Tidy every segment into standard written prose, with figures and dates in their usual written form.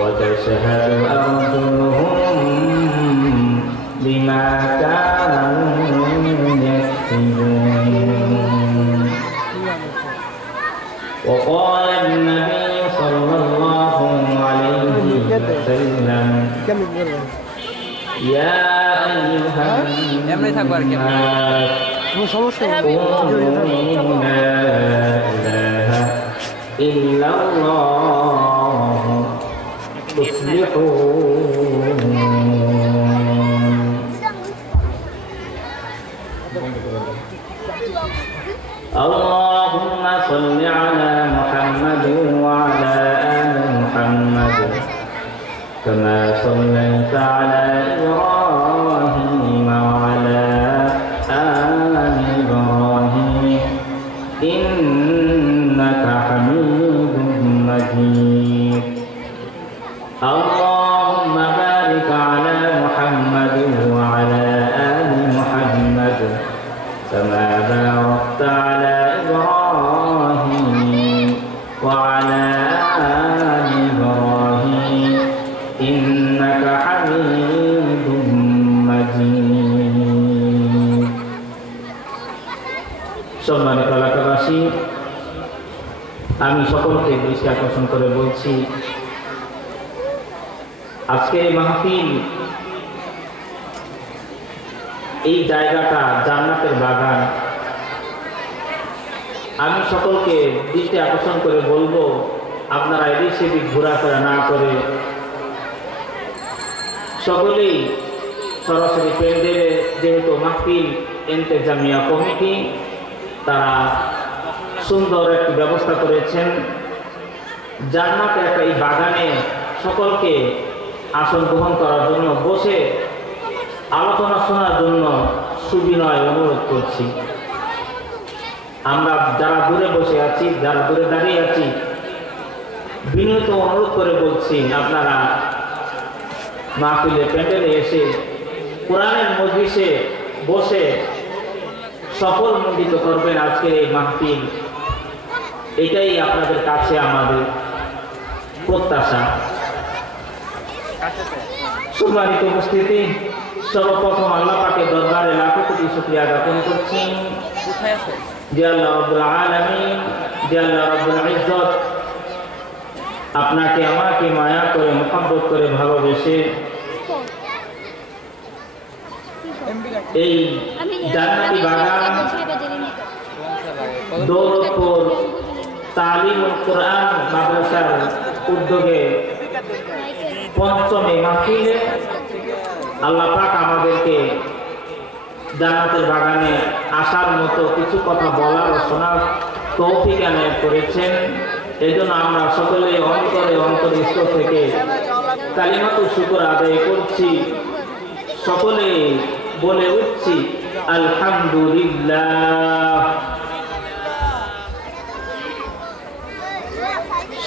وتشهد أرجلهم بما كانوا يكسبون. وقال النبي صلى الله عليه وسلم يا أيها الناس قولوا لا إله إلا الله تفلحون. اللهم صل على محمد وعلى آل محمد كما صليت على إبراهيم وعلى آل إبراهيم إنك حميد مجيد. اللهم بارك على محمد وعلى آل محمد كما باركت على إبراهيم وعلى آل إبراهيم إنك حميد مجيد. সম্মানিত এলাকাবাসী, আমি সকলকে দৃষ্টি আকর্ষণ করে বলছি, আজকের এই মাহফিল, এই জায়গাটা জান্নাতের বাগান। আমি সকলকে দৃষ্টি আকর্ষণ করে বলবো, আপনারা এদিক সেদিক ঘোরাফেরা না করে সকলেই সরাসরি প্যান্ডেলে, যেহেতু মাহফিল ইন্তেজামিয়া কমিটি তারা সুন্দর একটি ব্যবস্থা করেছেন, জান্নাতে একটা এই বাগানে সকলকে আসন গ্রহণ করার জন্য, বসে আলোচনা শোনার জন্য সুবিনয় অনুরোধ করছি। আমরা যারা দূরে বসে আছি, যারা দূরে দাঁড়িয়ে আছি, বিনীত অনুরোধ করে বলছি, আপনারা মাহফিলে প্যান্ডেলে এসে কোরআনের মজলিসে বসে সফল মণ্ডিত করবেন আজকের এই মাহফিল। এটাই আপনাদের কাছে আমাদের প্রত্যাশা। সম্মানিত উপস্থিতি, সর্বপ্রথম আল্লাহ পাকের দরবারে লাখো কোটি শুকরিয়া জ্ঞাপন করছি যে আল্লাহ রাব্বুল আলামিন, যে আল্লাহ রাব্বুল ইজ্জত আপনাকে আমাকে মায়া করে, মোহাব্বত করে, ভালোবেসে এই জান্নাতি বাগান দৌলতপুর তালিমুল কোরআন মাদ্রাসার উদ্যোগে পঞ্চমী মাহফিলে আল্লাহ পাক আমাদেরকে জান্নাতের বাগানে আসার মতো কিছু কথা বলার ও শোনার তৌফিক এনায়েত করেছেন। এই জন্য আমরা সকলে অন্তরস্থল থেকে কালিমাতুল শুকর আদায় করছি, সকলে বলে উঠছি আলহামদুলিল্লাহ।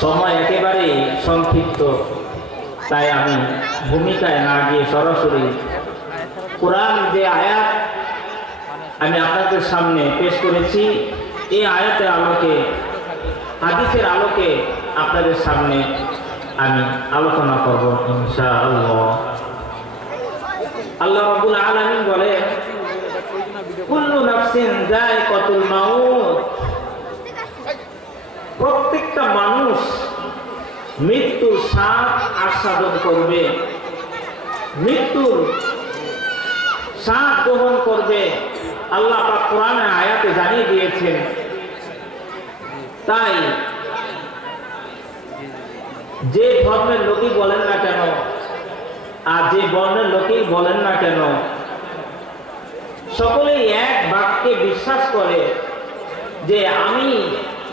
সময় একেবারে সংক্ষিপ্ত, তাই আমি ভূমিকায় না গিয়ে সরাসরি কোরআন যে আয়াত আমি আপনাদের সামনে পেশ করেছি, এই আয়াতের আলোকে, হাদিসের আলোকে আপনাদের সামনে আমি আলোচনা করব ইনশাআল্লাহ। আল্লাহ রাব্বুল আলামিন বলেন, কুল্লু নাফসিন যায়কাতুল মাউত, প্রত্যেকটা মানুষ মৃত্যুর স্বাদ আস্বাদন করবে, মৃত্যুর স্বাদ গ্রহণ করবে। আল্লাহ পাক কোরআনে আয়াতে জানিয়ে দিয়েছেন। তাই যে ধর্মের লোকই বলেন না কেন, আর যে বর্ণের লোকই বলেন না কেন, সকলেই এক বাক্যে বিশ্বাস করে যে আমি,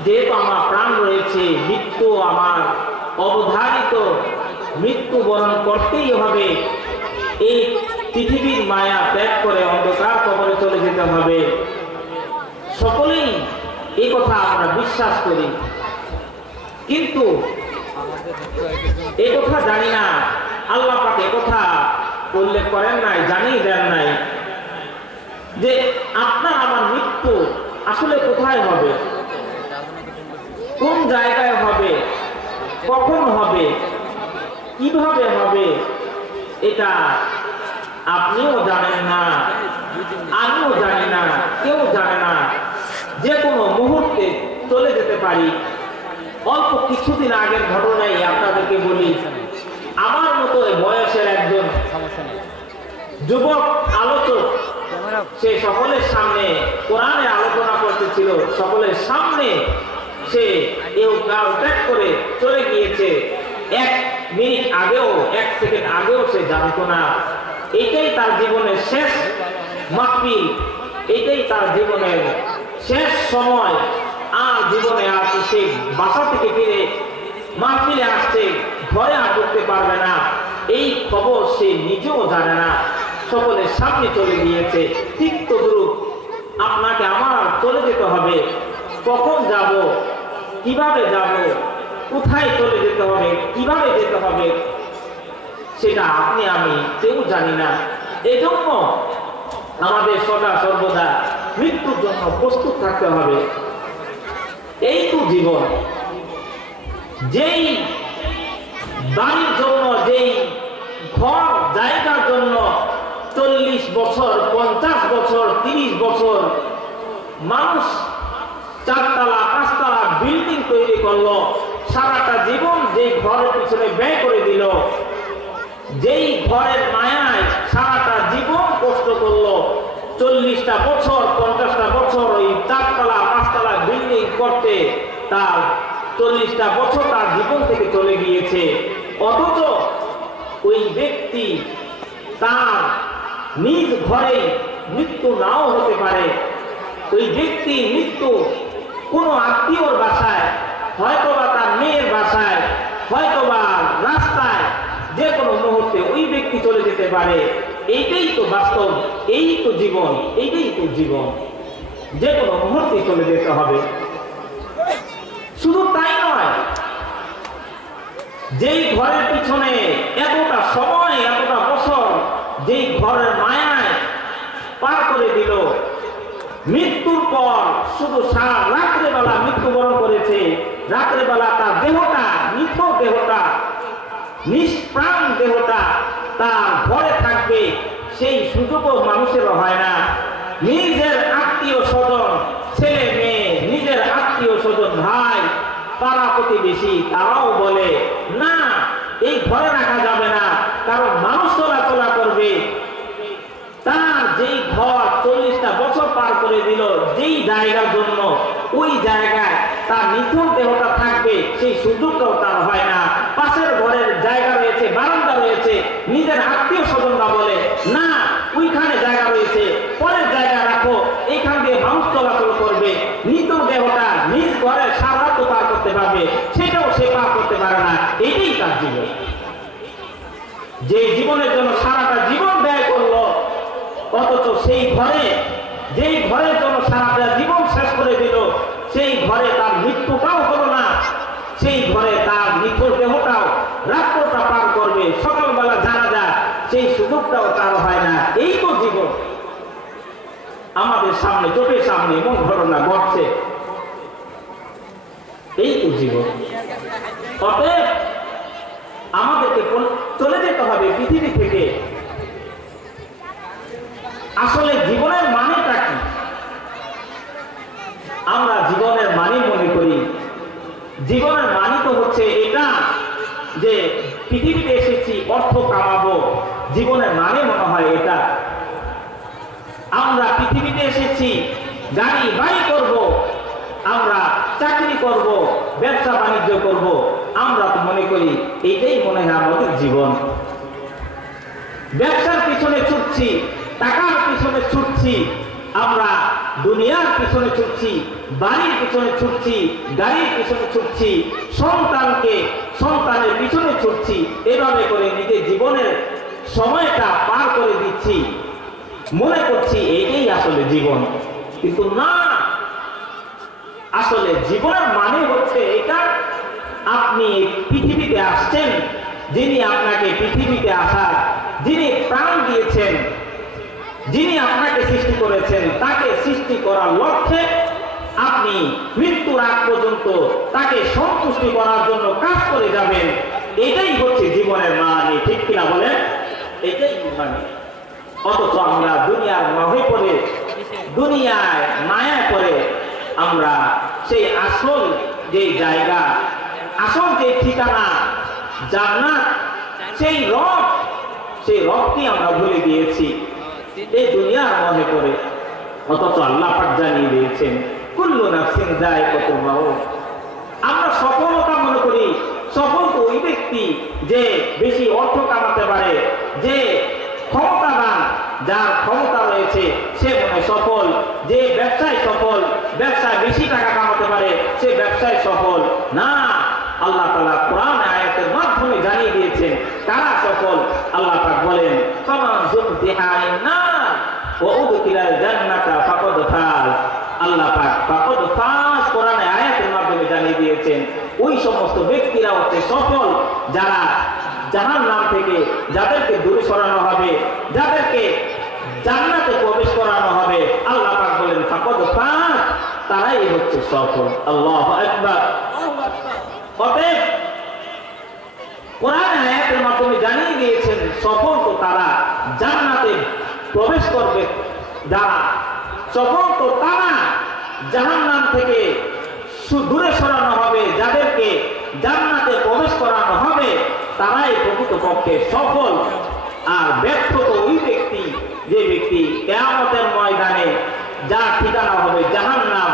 যেহেতু আমার প্রাণ রয়েছে, মৃত্যু আমার অবধারিত, মৃত্যু বরণ করতেই হবে, এই পৃথিবীর মায়া ত্যাগ করে অন্ধকার কবরে চলে যেতে হবে। সকলেই এই কথা আমরা বিশ্বাস করি, কিন্তু এই কথা জানি না, আল্লাহ পাক এই কথা উল্লেখ করেন নাই, জানিয়ে দেন নাই যে আপনার আমার মৃত্যু আসলে কোথায় হবে, কোন জায়গায় হবে, কখন হবে, কিভাবে হবে এটা আপনিও জানেন না, আমিও জানি না, কেউ জানে না। যে কোনো মুহূর্তে চলে যেতে পারি। অল্প কিছুদিন আগের ঘটনাই আপনাদেরকে বলি। আমার মতো বয়সের একজন যুবক আলোচক, সে সকলের সামনে কোরআনে আলোচনা করতেছিল। সকলের সামনে সে ত্যাগ করে চলে গিয়েছে। 1 মিনিট আগেও, 1 সেকেন্ড আগেও সে জানতো না এটাই তার জীবনের শেষ মাহফিল, এটাই তার জীবনের শেষ সময়। আর জীবনে আর সে বাসা থেকে ফিরে মাহফিলে আসছে, ঘরে আর ঢুকতে পারবে না, এই খবর সে নিজেও জানে না। সকলের সামনে চলে গিয়েছে। ঠিক তদ্রুপ আপনাকে আমার চলে যেতে হবে। কখন যাব, কিভাবে যাব, কোথায় চলে যেতে হবে, কিভাবে যেতে হবে, সেটা আপনি আমি কেউ জানি না। এজন্য আমাদের সদা সর্বদা মৃত্যুর জন্য প্রস্তুত থাকতে হবে। এই তো জীবন। যেই বাড়ির জন্য, যেই ঘর জায়গার জন্য 40 বছর, 50 বছর, 30 বছর মানুষ 4 তলা 5 তলা বিল্ডিং তৈরি করলো, সারাটা জীবন যেই ঘরের পিছনে ব্যয় করে দিল, যেই ঘরের মায়ায় সারাটা জীবন কষ্ট করলো, 40টা বছর 50টা বছর ওই 4 তলা 5 তলা বিল্ডিং করতে তার 40টা বছর তার জীবন থেকে চলে গিয়েছে। অথচ ওই ব্যক্তি তার নিজ ঘরে মৃত্যু নাও হতে পারে। ওই ব্যক্তি মৃত্যু কোনো আত্মীয়র বাসায়, হয়তোবা তার মেয়ের বাসায়, হয়তোবা রাস্তায়, যে কোনো মুহূর্তে ওই ব্যক্তি চলে যেতে পারে। এইটাই তো বাস্তব, এই তো জীবন, এইটাই তো জীবন। যে কোনো মুহূর্তে চলে যেতে হবে। শুধু তাই নয়, যেই ঘরের পিছনে এতটা সময়, এতটা বছর যেই ঘরের মায়ায় পার করে দিল, মৃত্যুর পর শুধু সারা রাত্রেবেলা মৃত্যুবরণ করেছে। রাত্রেবেলা তার দেহটা, নিথর দেহটা, নিষ্প্রাণ দেহটা তার ঘরে থাকবে, সেই সুযোগও মানুষেরও হয় না। নিজের আত্মীয় স্বজন, ছেলে মেয়ে, নিজের আত্মীয় স্বজন, ভাই, পাড়া প্রতিবেশী, তারাও বলে না, এই ঘরে রাখা যাবে না, কারণ মানুষ চলাচলা করবে। তার যেই ঘর 40টা বছর পার করে দিল, যেই জায়গার জন্য, ওই জায়গায় তার নিথর দেহটা থাকবে, সেই সুযোগটাও তার হয় না। পাশের ঘরের জায়গা রয়েছে, বারান্দা রয়েছে, নিজের আত্মীয় স্বজনরা বলে না, ওইখানে জায়গা রয়েছে, পরের জায়গা রাখো, এইখান দিয়ে মানুষ চলাচল করবে। নিথর দেহটা নিজ ঘরে সারা তো পার করতে পারবে, সেটাও সে পার করতে পারে না। এইটাই তার জীবন। যে জীবনের জন্য সারাটা জীবন ব্যয় করলো, অথচ সেই ঘরে, যেই ঘরের জন্য সারাটা জীবন শেষ করে দিল, সেই ঘরে তার মৃত্যুটাও হলো না। সেই ঘরে তার নিথর দেহটাও রাত্রটা পার করবে, সকালবেলা জানা যায়, সেই সুযোগটাও তার হয় না। এই তো জীবন। আমাদের সামনে, চোখের সামনে এমন ঘটনা ঘটছে। এই তো জীবন। অতএব আমাদেরকে চলে যেতে হবে পৃথিবী থেকে। আসলে জীবনের মানেটা কি? আমরা জীবনের মানে মনে করি, জীবনের মানে তো হচ্ছে এটা যে পৃথিবীতে এসেছি অর্থ কামাবো, জীবনের মানে মনে হয় এটা। আমরা পৃথিবীতে এসেছি গাড়ি বাড়ি করব, আমরা চাকরি করব, ব্যবসা বাণিজ্য করব, আমরা তো মনে করি এইটাই মনে হয় আমাদের জীবন। ব্যবসার পিছনে ছুটছি, টাকার পিছনে ছুটছি, আমরা দুনিয়ার পিছনে ছুটছি, বাড়ির পিছনে ছুটছি, গাড়ির পিছনে ছুটছি, সন্তানের পিছনে ছুটছি। এভাবে করে নিজের জীবনের সময়টা পার করে দিচ্ছি, মনে করছি এইটাই আসলে জীবন। কিন্তু না, আসলে জীবনের মানে হচ্ছে এটা, আপনি পৃথিবীতে আসছেন, যিনি আপনাকে পৃথিবীতে আসার, যিনি প্রাণ দিয়েছেন, যিনি আপনাকে সৃষ্টি করেছেন, তাকে সৃষ্টি করার লক্ষ্যে আপনি মৃত্যুর আগ পর্যন্ত তাকে সন্তুষ্টি করার জন্য কাজ করে যাবেন। এটাই হচ্ছে জীবনের এটাই মানে। অথচ আমরা দুনিয়ার মোহে পড়ে, দুনিয়ায় মায়া করে আমরা সেই আসল যে জায়গা, আসল যে ঠিকানা জান্নাত, সেই রবকে আমরা ভুলে গিয়েছি এই দুনিয়ার মোহে পড়ে। অথচ আল্লাহ পাক জানিয়ে দিয়েছেন কুল্লু নাফসিন যায়কাতুল মাউত। আমরা সফলতা মনে করি সফল তো ওই ব্যক্তি যে বেশি অর্থ কামাতে পারে, যে ক্ষমতাবান, যার ক্ষমতা রয়েছে সে মনে সফল, যে ব্যবসায় সফল, ব্যবসায় বেশি টাকা কামাতে পারে সে ব্যবসায় সফল। না, আল্লাহ তাআলা কোরআন আয়াতের মাধ্যমে জানিয়ে দিয়েছেন কারা সফল। আল্লাহ পাক বলেন ফামান যুহজিহা আনিন নার ওয়া উদখিলাল জান্নাতা ফাকাদ ফাজ। আল্লাহ পাক ফাকাদ ফাজ কোরআন আয়াতের মাধ্যমে জানিয়ে দিয়েছেন ওই সমস্ত ব্যক্তিরা হচ্ছে সফল যারা জাহান্নাম থেকে যাদেরকে দূরে সরানো হবে, যাদেরকে জান্নাতে প্রবেশ করানো হবে। আল্লাহ পাক বলেন ফাকাদ ফাজ, তারাই হচ্ছে সফল। আল্লাহু আকবার। অতএব কোরআন আয়াতের মাধ্যমে জানিয়ে দিয়েছেন সফল তো তারা জান্নাতে প্রবেশ করবে, যারা সফল তো তারা জাহান্নাম থেকে দূরে সরানো হবে, যাদেরকে জান্নাতে প্রবেশ করানো হবে তারাই প্রকৃতপক্ষে সফল। আর ব্যর্থ তো ওই ব্যক্তি যে ব্যক্তি কিয়ামতের ময়দানে যার ঠিকানা হবে জাহান্নাম,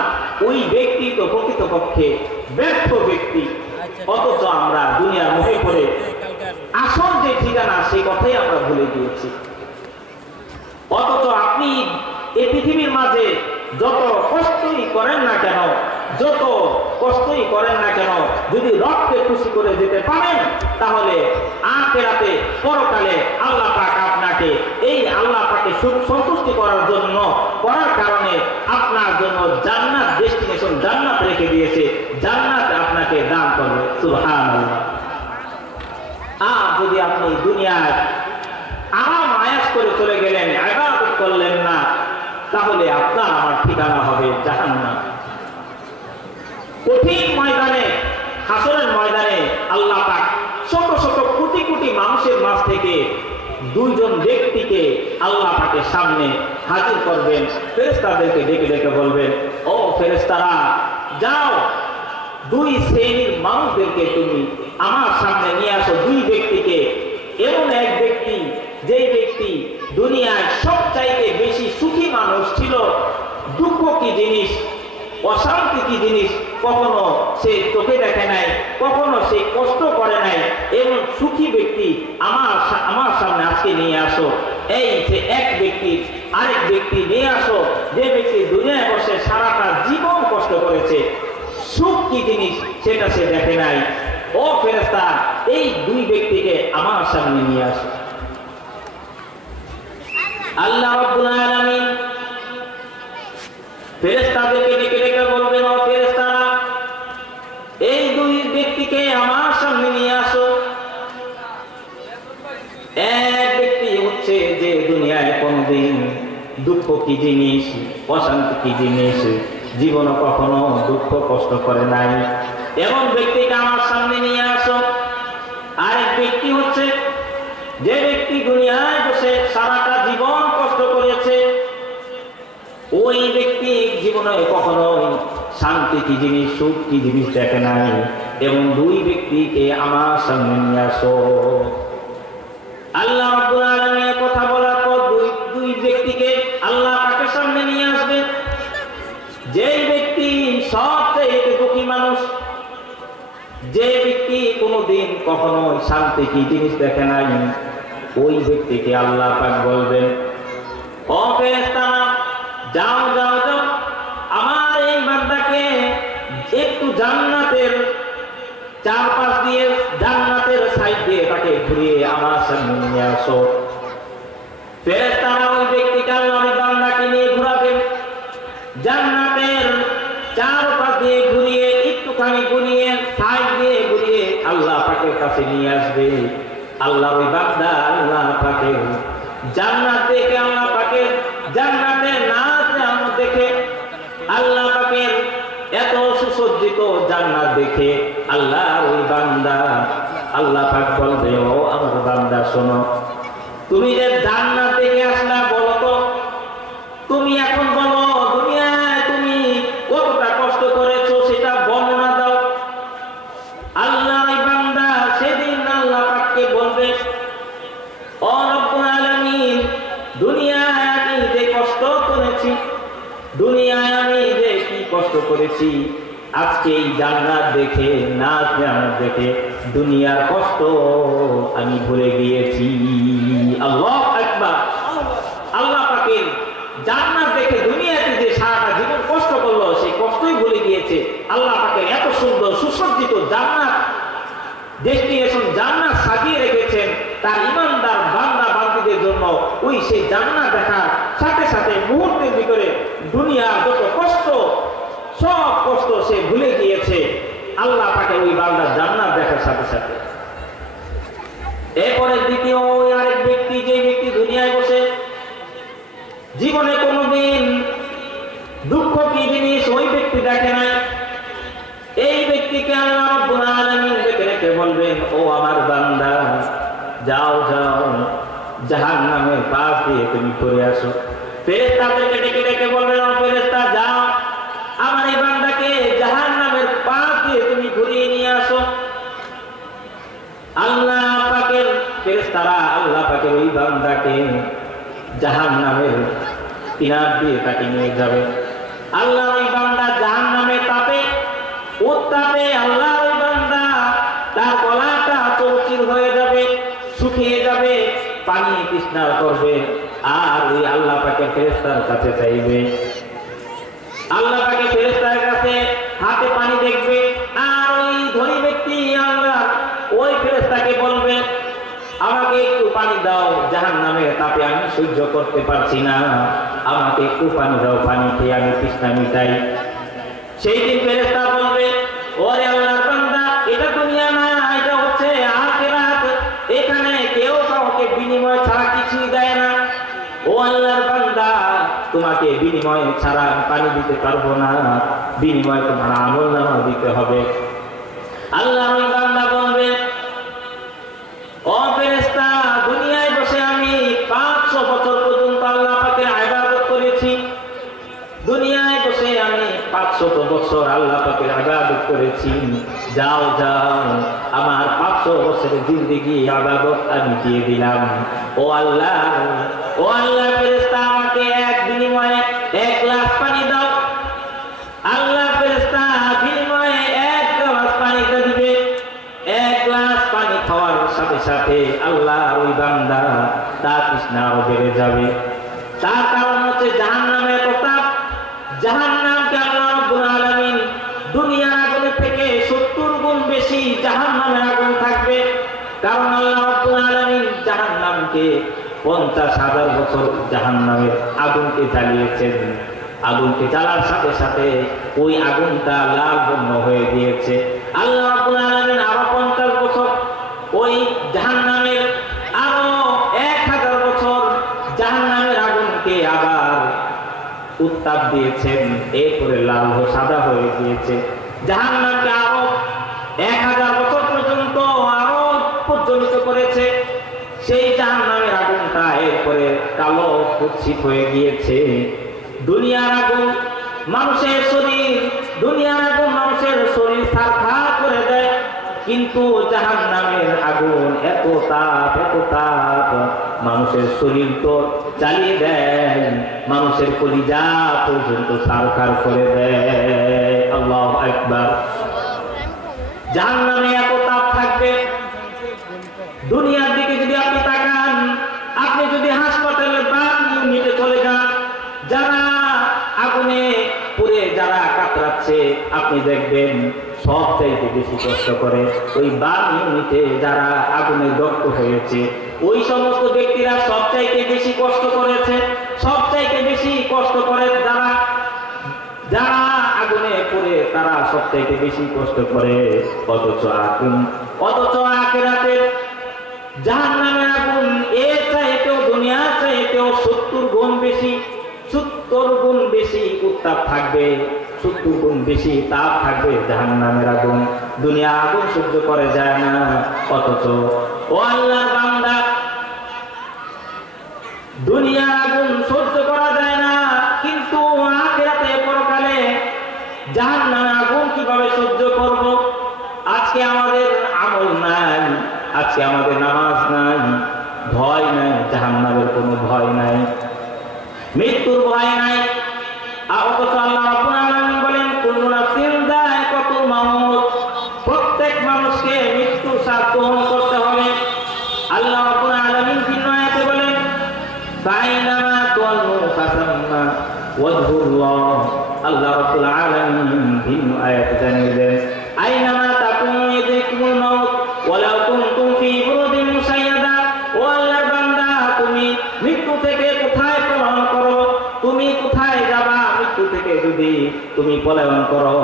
ওই ব্যক্তি তো প্রকৃতপক্ষে ব্যর্থ ব্যক্তি। অথচ আমরা দুনিয়ার মোহে পড়ে আসল যে ঠিকানা সেই কথাই আমরা ভুলে গিয়েছি। অথচ আপনি এই পৃথিবীর মাঝে যত কষ্টই করেন না কেন, যত কষ্টই করেন না কেন, যদি রবকে খুশি করে যেতে পারেন তাহলে আখিরাতে পরকালে আল্লাহ পাক আপনাকে এই আল্লাহ পাকে সন্তুষ্টি করার জন্য, করার কারণে আপনার জন্য জান্নাত, ডেস্টিনেশন জান্নাত রেখে দিয়েছে, জান্নাত আপনাকে দান করবে। সুবহানাল্লাহ। আর যদি আপনি দুনিয়ায় আরাম আয়াস করে চলে গেলেন, ইবাদত করলেন না, তাহলে আপনার আমার ঠিকানা হবে জাহান্নাম। কঠিন ময়দানে, হাসরের ময়দানে আল্লাহ পাক শত শত কোটি কোটি মানুষের মাঝ থেকে দুইজন ব্যক্তিকে আল্লাহ পাকের সামনে হাজির করবেন। ফেরেশতাদেরকে ডেকে ডেকে বলবেন, ও ফেরেশতারা, যাও দুই শ্রেণীর মানুষদেরকে তুমি আমার সামনে নিয়ে আসো। দুই ব্যক্তিকে, এমন এক ব্যক্তি যে ব্যক্তি দুনিয়ায় সবচাইতে বেশি সুখী মানুষ ছিল, দুঃখ কি জিনিস, অশান্তি কি জিনিস কখনো সে চোখে দেখে নাই, কখনো সে কষ্ট করে নাই, এমন সুখী ব্যক্তি আমার সামনে আজকে নিয়ে আসো। এই যে এক ব্যক্তি আরেক ব্যক্তি নিয়ে আসো যে ব্যক্তি দুনিয়ায় বসে সারাটা জীবন কষ্ট করেছে, সুখ কি জিনিস সেটা সে দেখে নাই। ও ফেরেশতা, এই দুই ব্যক্তিকে আমার সামনে নিয়ে আসো। আল্লাহ রাব্বুল আলামিন ফেরেশতাদেরকে ডেকে ডেকে বলবেন, ও ফেরেশতারা, এই দুই ব্যক্তিকে আমার সামনে নিয়ে আসো। এক ব্যক্তি হচ্ছে যে দুনিয়ায় কোনদিন দুঃখ কি জিনিস, অশান্তি কি জিনিস জীবনে কখনো দুঃখ কষ্ট করে নাই, এমন ব্যক্তিকে আমার সামনে নিয়ে আসো। আরেক ব্যক্তি হচ্ছে যে ব্যক্তি দুনিয়ায় বসে সারাটা জীবন কষ্ট করেছে, ওই ব্যক্তি জীবনে কখনো শান্তি কি জিনিস, সুখ কি জিনিস দেখে নাই, এবং দুই ব্যক্তিকে আমার সামনে নিয়ে আসো। আল্লাহ রাব্বুল আলামিনের কথা বলার পর দুই ব্যক্তিকে আল্লাহ পাকের সামনে নিয়ে আসবে। যেই ব্যক্তি সবচেয়ে দুঃখী মানুষ, যে ব্যক্তি কোনোদিন কখনো শান্তি কি জিনিস দেখে নাই, ওই ব্যক্তিকে আল্লাহ পাক বলবেন, ও ফেরেশতারা, যাও যাও যাও, আমার এই বান্দাকে একটু জান্নাতের চারপাশ দিয়ে, জান্নাতের সাইড দিয়ে তাকে ঘুরিয়ে আমার সামনে নিয়ে আসো। ফেরেশতারা ওই ব্যক্তিকে আল্লাহর বান্দাকে নিয়ে ঘোরাবেন, জান্নাতের চারপাশ দিয়ে ঘুরিয়ে, একটুখানি ঘুরিয়ে, সাইড দিয়ে ঘুরিয়ে আল্লাহ পাকের কাছে নিয়ে আসবে। আল্লাহ ওই বান্দা আল্লাহ পাকের জান্নাত দেখে, আল্লাহ পাকের জান্নাতের নাচ দেখে, আল্লাহ পাকের এত সুসজ্জিত জান্নাত দেখে আল্লাহ ওই বান্দা, আল্লাহ পাক বলবে, ও আমার বান্দা শোনো, তুমি যে জান্নাত দেখে আসলা, বলো তো তুমি এখন বলো দুনিয়ায় তুমি কতটা কষ্ট করেছো সেটা বর্ণনা দাও। আল্লাহর বান্দা সেদিন আল্লাহ পাককে বলবে, ও রব্বুল আলামিন, দুনিয়ায় আমি যে কষ্ট করেছি, দুনিয়ায় আমি যে কি কষ্ট করেছি, আজকে এই জান্নাত দেখে, না জান্নাত দেখে দুনিয়ার কষ্ট আমি ভুলে গিয়েছি। আল্লাহু আকবার। আল্লাহ পাকের জান্নাত দেখে দুনিয়াতে যে সারাটা জীবন কষ্ট করলো সেই কষ্টই ভুলে গিয়েছে। আল্লাহ পাকের এত সুন্দর সুসজ্জিত জান্নাত, ডেস্টিনেশন জান্নাত সাজিয়ে রেখেছেন তার ইমানদার বান্দা বান্দীদের জন্য। ওই সেই জান্নাত দেখার সাথে সাথে মুহূর্তের ভিতরে দুনিয়ার যত কষ্ট, সব কষ্ট সে ভুলে গিয়েছে আল্লাহ পাকে ওই বান্দার জান্নাত দেখার সাথে সাথে। এরপরে দ্বিতীয় ওই আরেক ব্যক্তি, যে ব্যক্তি দুনিয়ায় বসে জীবনে কোনোদিন দুঃখ কি জিনিস ওই ব্যক্তি দেখে নাই, এই ব্যক্তিকে আল্লাহ রাব্বুল আলামিন ডেকে ডেকে বলবেন, ও আমার বান্দা, যাও যাও জাহান্নামের পাশ দিয়ে তুমি ঘুরে আসো। ফেরেশতাদেরকে ডেকে ডেকে বলবেন, ও ফেরেশতা যাও আমার এই বান্দাকে জাহান্নামের পাশ দিয়ে তুমি ঘুরিয়ে নিয়ে আসো। আল্লাহ পাকের ফেরেশতারা আল্লাহ পাকের ওই বান্দাকে জাহান্নামের কিনার দিয়ে তাকে নিয়ে যাবে। আল্লাহ ওই বান্দা জাহান্নামের তাপে উত্তাপে আল্লাহ ওই বান্দা তার গলাটা চৌচির হয়ে যাবে, শুকিয়ে যাবে, পানি তৃষ্ণা করবে, আর ওই আল্লাহ পাকের ফেরেশতার কাছে চাইবে। আল্লাহ পাকের ফেরেশতার কাছে হাতে পানি দেখবে, আর ওই ধনী ব্যক্তি আল্লাহ ওই ফেরেশতাকে বলবে, আমাকে একটু পানি দাও, জাহান্নামের তাপে আমি সহ্য করতে পারছি না, আমাকে একটু পানি দাও, পানি খেয়ে আমি তৃষ্ণা মিটাই। সেই দিন ফেরেশতা বলবে, ওরে আল্লাহর বান্দা, এটা দুনিয়া না, এটা হচ্ছে আখিরাত, এখানে কেউ কাউকে বিনিময় ছাড়া কিছুই দেয় না। ও আল্লাহর বান্দা, তোমাকে বিনিময় ছাড়া পানি দিতে পারবো না, বিনিময় তোমার আমলনামা দিতে হবে। আল্লাহর বান্দা বলবে, ও ফেরেশতা, দুনিয়ায় বসে আমি 500 বছর পর্যন্ত আল্লাহ পাকের ইবাদত করেছি, দুনিয়ায় বসে আমি 500 বছর আল্লাহ পাকের ইবাদত করেছি, যাও যাও আমার 500 বছরের জিন্দেগি ইবাদত আমি দিয়ে দিলাম। ও আল্লাহ ফেরেশতা, আমাকে এক বিনিময়ে 1 গ্লাস পানি দাও। আল্লাহ ফেরেশতা বিনিময়ে 1 গ্লাস পানি দিবে। 1 গ্লাস পানি খাওয়ার সাথে সাথে আল্লাহ ওই বান্দা তার তৃষ্ণা বেড়ে যাবে। তার কারণ হচ্ছে জাহান্নামের তাপ। জাহান্নামকে আল্লাহ রাব্বুল আলামিন দুনিয়ার আগুনের থেকে 70 গুণ বেশি জাহান্নামের আগুন থাকবে। কারণ আল্লাহ রাব্বুল আলামিন জাহান্নামকে 50,000 বছর জাহান্নামের আগুনকে জ্বালিয়েছেন। আগুনকে জ্বালার সাথে সাথে ওই আগুনটা লাল বর্ণ হয়ে গিয়েছে। আল্লাহ রাব্বুল আলামিন আরো 50 বছর ওই জাহান্নামের, আরো 1000 বছর জাহান্নামের আগুনকে আবার উত্তাপ দিয়েছেন, এরপরে লাল সাদা হয়ে গিয়েছে। জাহান্নামকে আরো 1000 বছর পর্যন্ত আরো প্রজ্বলিত করেছে। সেই জাহান্নামের আগুনটা এরপরে কালো কুৎসিত হয়ে গিয়েছে। দুনিয়ার আগুন মানুষের শরীর, দুনিয়ার আগুন মানুষের শরীর ছারখার করে দেয়, কিন্তু জাহান্নামের আগুন এত তাপ মানুষের শরীর তো জ্বালিয়ে দেয়, মানুষের কলিজা পর্যন্ত ছারখার করে দেয়। আল্লাহু আকবার। জাহান্নামে এত তাপ থাকবে। দুনিয়ার দিকে যদি আপনি তাকান, আপনি যদি হাসপাতালে বার্ন ইউনিটে চলে যান, যারা আগুনে পুড়ে যারা কাতরাচ্ছে, আপনি দেখবেন সবচাইতে বেশি কষ্ট করে ওই বার্ন ইউনিটে যারা আগুনে দগ্ধ হয়েছে, ওই সমস্ত ব্যক্তিরা সবচাইতে বেশি কষ্ট করেছে। সবচাইতে বেশি কষ্ট করে যারা আগুনে পুড়ে, তারা সবচাইতে বেশি কষ্ট করে। অথচ আখিরাতের জাহান্নামের আগুন এর চাইতেও, দুনিয়ার চাইতেও 70 গুণ বেশি, 70 গুণ বেশি উত্তাপ থাকবে, 70 গুণ বেশি তাপ থাকবে জাহান্নামের আগুন। দুনিয়া আগুন সহ্য করে যায় না। অথচ ও আল্লাহর বান্দা, আজকে আমাদের নামাজ নাই, ভয় নাই, জাহান্নামের কোনো ভয় নাই, মৃত্যুর ভয় নাই। অথচ আল্লাহ রাব্বুল আলামিন বলেন কুল্লু নাফসিন যায়কাতুল মাউত, প্রত্যেক মানুষকে মৃত্যুর স্বাদ গ্রহণ করতে হবে। আল্লাহ রাব্বুল আলামিন ভিন্ন আয়াতে বলেন ফাইনামা তুওয়াল্লু ফাসাম্মা ওয়াজহুল্লাহ। আল্লাহ রাব্বুল আলামিন ভিন্ন আয়াতে জানিয়ে দেন আইনামা তাকুনু ইয়াদরিকুমুল মাউত ওয়ালাউ কুনতুম ফি বুরুদিন মুশাইয়াদা। ও আল্লাহর বান্দা, তুমি মৃত্যু থেকে কোথায় পলায়ন করো, তুমি কোথায় যাবা? মৃত্যু থেকে যদি তুমি পলায়ন করো,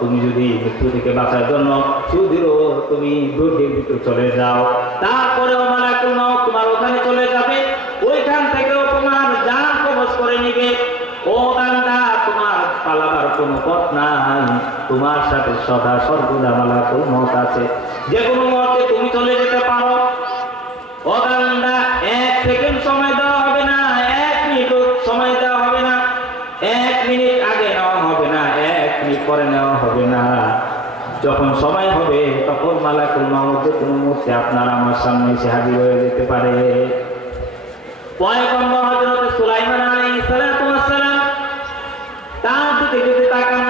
তুমি যদি মৃত্যু থেকে বাঁচার জন্য সুদূর তুমি দুর্গের ভিতরে চলে যাও, তারপরেও মালাকুল মাউত তোমার ওখানে চলে যাবে, ওইখান থেকেও তোমার জান কবজ করে নিবে। ও বান্দা, তোমার পালাবার কোনো পথ নাই, তোমার সাথে সদা সর্বদা মালাকুল মাউত আছে, যে কোনো মুহূর্তে তুমি চলে যেতে পারো। ও বান্দা, 1 সেকেন্ড সময় দেওয়া হবে না, 1 মিনিট সময় দেওয়া হবে না, 1 মিনিট আগে নেওয়া হবে না, 1 মিনিট পরে নেওয়া হবে না। যখন সময় হবে তখন মালাকুল মাউত যে কোনো মুহূর্তে আপনার আমার সামনে এসে হাজির হয়ে যেতে পারে। পয়গম্বর হযরত সুলাইমান আলাইহিস সালাতু ওয়াস সালাম তার দিকে যদি তাকান,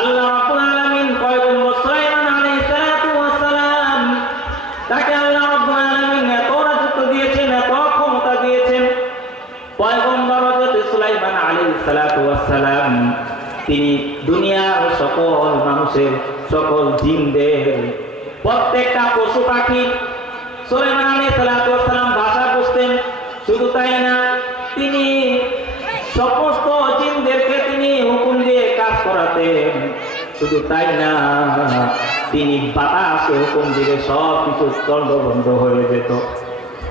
আল্লাহ রাব্বুল আলামিন পয়গম্বর সুলাইমান আলাইহিস সালাতু ওয়াস সালাম তাকে আল্লাহ রাব্বুল আলামিন এত রাজত্ব দিয়েছেন, এত ক্ষমতা দিয়েছেন। পয়গম্বর হযরত সুলাইমান আলাইহিস সালাতু ওয়াস সালাম তিনি দুনিয়ার সকল মানুষের, সকল জিনদের, প্রত্যেকটা পশু পাখি সুলাইমান আলাইহিস সালাতু ওয়াস সালাম ভাষা বুঝতেন। শুধু তাই না, তিনি সমস্ত জিনদেরকে তিনি হুকুম দিয়ে কাজ করাতেন। শুধু তাই না, তিনি বাতাসকে হুকুম দিলে সব কিছু স্তব্ধ হয়ে যেত।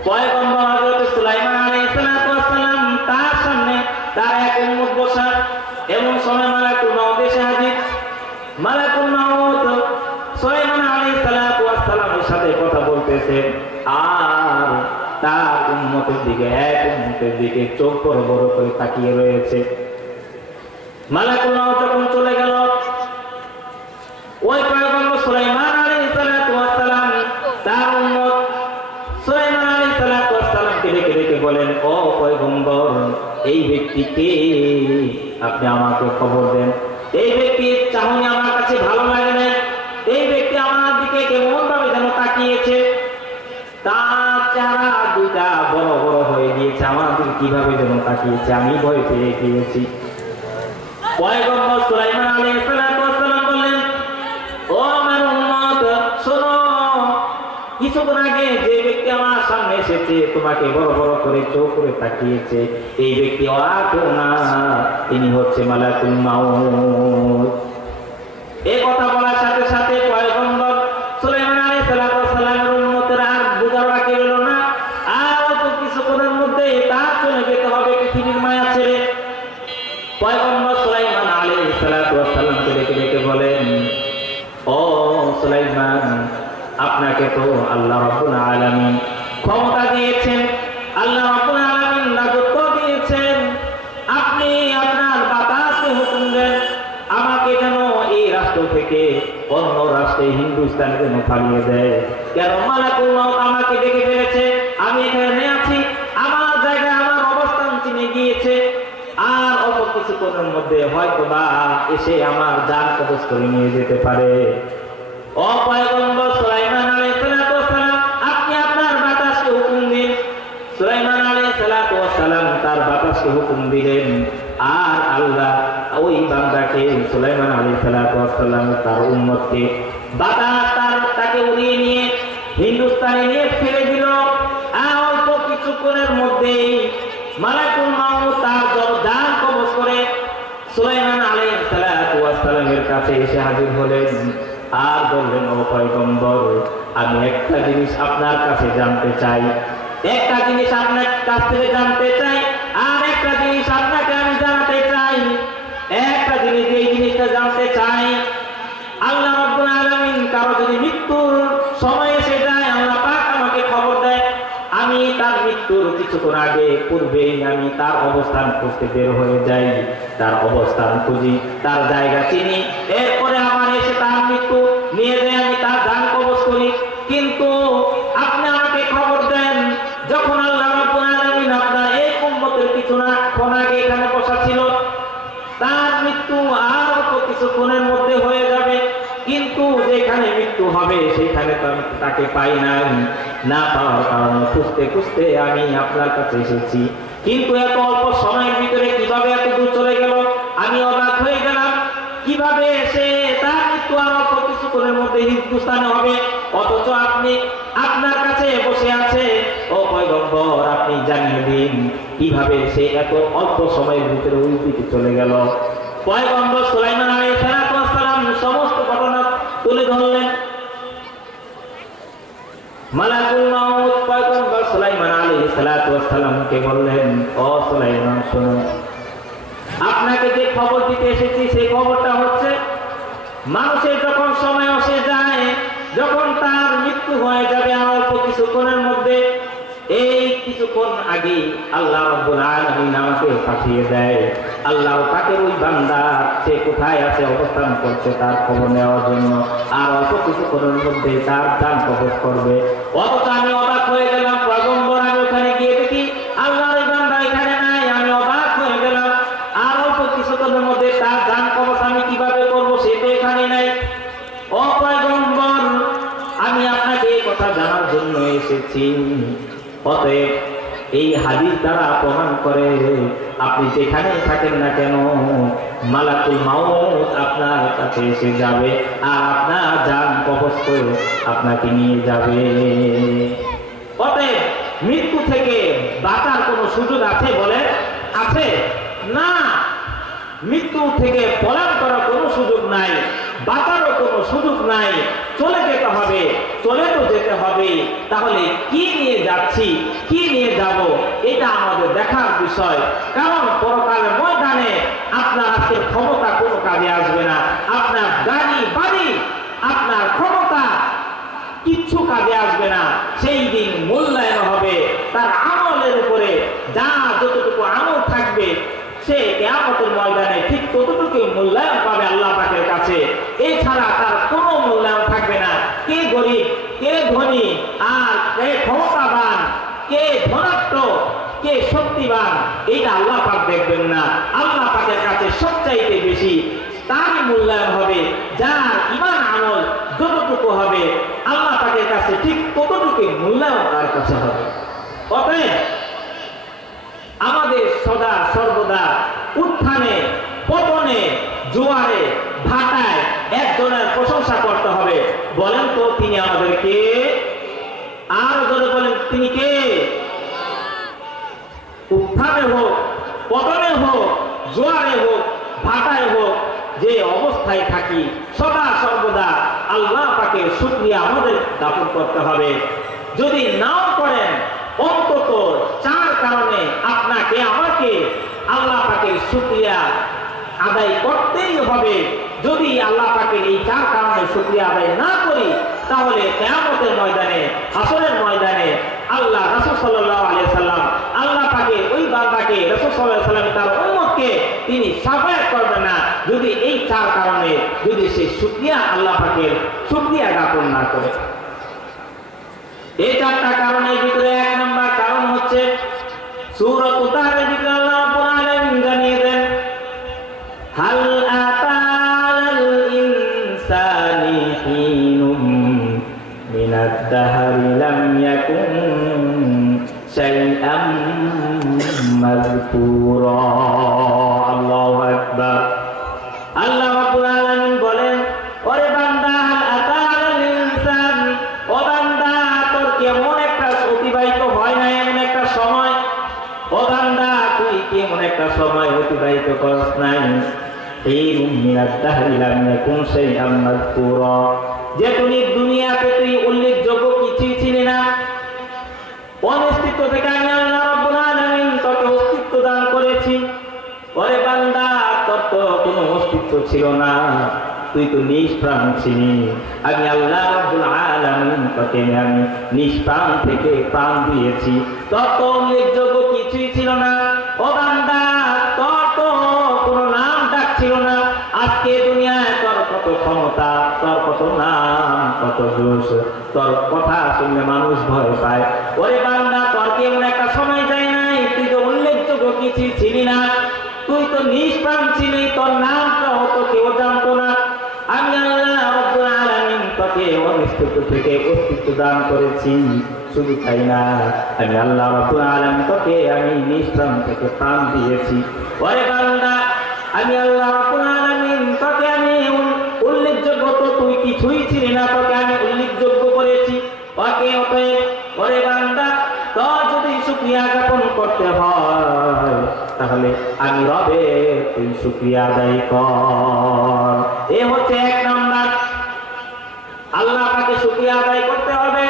পয়গম্বর হযরত সুলাইমান আলাইহিস সালাতু ওয়াস সালাম তার সামনে তার এক উম্মত বসা, এমন সময় মালাকুল মাউত এসে হাজির। মালাকুল মাউত সুলাইমান আলাইহিস সালাতু ওয়াস সালামের সাথে কথা বলতেছে, আর তার উম্মতের দিকে, এক উম্মতের দিকে চোখ বড় বড় করে তাকিয়ে রয়েছে। মালাকুল মাউত যখন চলে গেল, ওই পয়গম্বর সুলাইমান আলাইহিস সালাতু ওয়াস সালাম তার উম্মত সুলাইমান আলাইহিস সালাতু ওয়াস সালামকে ডেকে ডেকে বলেন, ও পয়গম্বর, এই ব্যক্তি কে? আপনি আমাকে খবর দেন। এই ব্যক্তির চাহনি আমার কাছে ভালো লাগে না, এই ব্যক্তি আমার দিকে কেমন ভাবে যেন তাকিয়েছে, তার চেহারা দুটা বড় বড় হয়ে গিয়েছে, আমার দিকে কিভাবে যেন তাকিয়েছে, আমি ভয় পেয়ে গিয়েছি। পয়গম্বর সুলাইমান আলাইহিস সালাতু ওয়াস সালাম বললেন, ও আমার উম্মত, শোনো, কিছুক্ষণ আগে যে ব্যক্তি আমার সামনে এসেছে, তোমাকে বড় বড় করে চোখ করে তাকিয়েছে, এই ব্যক্তি আর কেউ না, তিনি হচ্ছে মালাকুল মাউত। এই কথা বলার সাথে সাথে পয়গম্বর সুলাইমান আলাইহিস সালাতু ওয়াস সালামের উম্মতের আর বুঝার বাকি রইল না, আর অল্প কিছুক্ষণের মধ্যে তার চলে যেতে হবে পৃথিবীর মায়া ছেড়ে। পয়গম্বর সুলাইমান আলাইহিস সালাতু ওয়াস সালামকে ডেকে ডেকে বলেন, ও সুলাইমান, আপনাকে তো আল্লাহ রাব্বুল আলামিন ক্ষমতা দিয়েছেন, আল্লাহ রাব্বুল আলামিন রাজত্ব দিয়েছেন, আপনি আপনার বাতাসকে হুকুম দেন আমাকে যেন এই রাষ্ট্র থেকে অন্য রাষ্ট্রে হিন্দুস্তানে যেন পালিয়ে দেয়। কেন? মালাকুল মাউত আমাকে ডেকে ফেলেছে, আমি এখানে আছি, আমার জায়গায় আমার অবস্থান চিনে গিয়েছে, আর অল্প কিছুক্ষণের মধ্যে হয়তো বা এসে আমার জান কবজ করে নিয়ে যেতে পারে। ও পয়গম্বর সুলাইমান আলাইহিস সালাতু ওয়াস সালাম, আপনি আপনার বাতাসকে হুকুম দিন। সুলাইমান আলাইহিস সালাতু ওয়াস সালাম তার বাতাসকে হুকুম দিলেন, আর আল্লাহ ওই বান্দাকে সুলাইমান আলাইহিস সালাতু ওয়াস সালাম তার উম্মতকে বাতাস তাকে উড়িয়ে নিয়ে হিন্দুস্তানে নিয়ে ফেলে দিল। আর অল্প কিছুক্ষণের মধ্যেই মালাকুল মাউত তার জান কবজ করে সুলাইমান আলাইহিস সালাতু ওয়াস সালামের কাছে এসে হাজির হলেন, আর বললেন, ও পয়গম্বর, আমি একটা জিনিস আপনার কাছে জানতে চাই, একটা জিনিস আপনার কাছ থেকে জানতে চাই, আর একটা জিনিস আপনাকে আমি জানাতে চাই। একটা জিনিস, এই জিনিসটা জানতে চাই, আল্লাহ রাব্বুল আলামিন কারো যদি মৃত্যুর সময় এসে যায়, আল্লাহ পাক আমাকে খবর দেয়, আমি তার মৃত্যুর কিছুক্ষণ আগে পূর্বেই আমি তার অবস্থান খুঁজতে বের হয়ে যাই, তার অবস্থান খুঁজি, তার জায়গা চিনি, এরপরে আমার এসে তার মৃত্যু নিয়ে যায়, আমি তার জান কবজ করি। কিন্তু আপনি আমাকে কিছুক্ষণের মধ্যে হয়ে যাবে, কিন্তু যেখানে মৃত্যু হবে সেখানে তো আমি তাকে পাই নাই। না পাওয়ার কারণে খুঁজতে খুঁজতে আমি আপনার কাছে এসেছি, কিন্তু এত অল্প সময়ের ভিতরে কিভাবে এত দূর চলে গেল আমি অবাক হয়ে গেলাম। কিভাবে এসে তার মৃত্যু আর অল্প কিছুক্ষণের মধ্যে হিন্দুস্তানে হবে, অথচ আপনি আপনার কাছে বসে আছে। ও পয়গম্বর, আপনি জানিয়ে দিন কিভাবে সে এত অল্প সময়ের ভিতরে ওই দিকে চলে গেল। পয়গম্বর সুলাইমান আলাইহিস সালাম সমস্ত ঘটনা তুলে ধরলেন। মালাকুল মাউত পয়গম্বর সুলাইমান আলাইহিস সালামকে বললেন, ও সুলাইমান শুনুন, আপনাকে যে খবর দিতে এসেছি সেই খবরটা হচ্ছে, মানুষের যখন সময় এসে যায়, যখন তার মৃত্যু হয়ে যাবে আর অল্প কিছুক্ষণের মধ্যে, এই কিছুক্ষণ আগে আল্লাহ রাব্বুল আলামিন আমাকে পাঠিয়ে দেয় আল্লাহ পাকের ওই বান্দা সে কোথায় আছে, অবস্থান করছে তার খবর নেওয়ার জন্য, আর অল্প কিছুক্ষণের মধ্যে তার জান কবজ করবে। অথচ আমি অবাক হয়ে গেলাম পয়গম্বর, আমি ওখানে গিয়ে দেখি আল্লাহর ওই বান্দা এখানে নাই। আমি অবাক হয়ে গেলাম, আর অল্প কিছুক্ষণের মধ্যে তার জান কবজ আমি কিভাবে করবো, সে তো এখানে নাই। ও পয়গম্বর, আমি আপনাকে এই কথা জানার জন্য এসেছি। অতএব এই হাদিস দ্বারা প্রমাণ করে, আপনি যেখানে থাকেন না কেন মালাকুল মাউত আপনার কাছে এসে যাবে আর আপনার জান কবজ করে আপনাকে নিয়ে যাবে। অতএব মৃত্যু থেকে বাঁচার কোনো সুযোগ আছে বলে? আছে না। মৃত্যু থেকে পলায়ন করার কোনো সুযোগ নাই, বাঁচারও কোনো সুযোগ নাই। চলে যেতে হবে, চলে তো যেতে হবে। তাহলে কি নিয়ে যাচ্ছি, কি নিয়ে যাব, এটা আমাদের দেখার বিষয়। কারণ পরকালের ময়দানে আপনার আজকের ক্ষমতা কোনো কাজে আসবে না, আপনার গাড়ি বাড়ি আপনার ক্ষমতা কিচ্ছু কাজে আসবে না। সেই দিন মূল্যায়ন হবে তার আমলের উপরে। যা যতটুকু আমল থাকবে সে কিয়ামতের ময়দানে ঠিক ততটুকু মূল্যায়ন পাবে আল্লাহ পাকের কাছে। এছাড়া তার কোনো মূল্যায়ন থাকবে না। কে গরিব, কে ধনী, আর কে ক্ষমতাবান, কে ধনাঢ্য, কে শক্তিবান, এটা আল্লাহ পাক দেখবেন না। আল্লাহ পাকের কাছে সবচাইতে বেশি তারই মূল্যায়ন হবে যার ঈমান আমল যতটুকু হবে আল্লাহ পাকের কাছে ঠিক ততটুকু মূল্যায়ন তার কাছে হবে। অতএব আমাদের সদা সর্বদা উত্থানে পতনে জোয়ারে ভাটায় একজনের প্রশংসা করতে হবে। বলেন তো তিনি আমাদেরকে, আর যদি বলেন তিনি কে? উত্থানে হোক, পতনে হোক, জোয়ারে হোক, ভাটায় হোক, যে অবস্থায় থাকি সদা সর্বদা আল্লাহ পাকের শুকরিয়া আমাদের জ্ঞাপন করতে হবে। যদি নাও করেন অন্তত চার কারণে আপনাকে আমাকে আল্লাহ পাকের শুকরিয়া আদায় করতেই হবে। যদি আল্লাহ পাকের এই চার কারণে শুকরিয়া আদায় না করি, তাহলে কিয়ামতের ময়দানে, হাসরের ময়দানে আল্লাহ রাসূল সাল্লাল্লাহু আলাইহি সাল্লাম আল্লাহ পাকের ওই বান্দাকে, রাসূল সাল্লাল্লাহু আলাইহি সাল্লাম তার উম্মতকে তিনি শাফায়াত করবেন না, যদি এই চার কারণে যদি সে শুকরিয়া আল্লাহ পাকের শুকরিয়া জ্ঞাপন না করে। এই চারটা কারণের ভিতরে এক নম্বর কারণ হচ্ছে সূরা তাহরিমের ভিতরে আল্লাহ রাব্বুল আলামিন জানিয়ে দেন, হাল আতাল ইনসানি হিনুম মিনাদ দাহরি লাম ইয়াকুন শাইআম মাযকুরা। আল্লাহু আকবার। আল্লাহ রাব্বুল আলামিন বলেন, ওরে বান্দা, হাল আতাল ইনসান, ও বান্দা তোর কেমন একটা অতিবাহিত হয় না এমন একটা সময়? ও বান্দা তুই কেমন একটা সময় অতিবাহিত করস নাই? যে তুমি দুনিয়াতে তুই উল্লেখযোগ্য কিছুই ছিলি না, অনস্তিত্ব থেকে আমি আল্লাহ রাব্বুল আলামিন তোকে অস্তিত্ব দান করেছি। ওরে বান্দা তোর তো কোনো অস্তিত্ব ছিল না, তুই তো নিষ্প্রাণ ছিলি। আমি আল্লাহ রাব্বুল আলামিন তোকে আমি নিষ্প্রাণ থেকে প্রাণ দিয়েছি। তোর তো উল্লেখযোগ্য কিছুই ছিল না। ও বান্দা তোর তো কোনো নাম ডাক ছিল না। আজকে দুনিয়ায় তোর কত ক্ষমতা, তোর কত নাম, কত দোষ, তোর কথা শুনলে মানুষ ভয় পায়। ওরে বান্দা তোর কি এমন একটা সময় যায় নাই তুই তো উল্লেখযোগ্য কিছুই ছিলি না, তুই তো নিষ্প্রাণ ছিলি, তোর নামটা হতো কেউ জানতো না। থেকে অস্তিত্ব দান করেছি। শুধু তাই না, আমি আল্লাহ রাব্বুল আলামিন তোকে আমি নিষ্প্রাণ থেকে প্রাণ দিয়েছি। ওরে বান্দা, আমি আল্লাহ রাব্বুল আলামিন তোকে আমি উল্লেখযোগ্য, তো তুই কিছুই ছিলি না, তোকে আমি উল্লেখযোগ্য করেছি। অতএব ওরে বান্দা, তোর যদি শুকরিয়া জ্ঞাপন করতে হয় তাহলে আমি রবে তুই শুকরিয়া আদায় কর। এ হচ্ছে এক নাম্বার, আল্লাহ পাকে শুকরিয়া আদায় করতে হবে।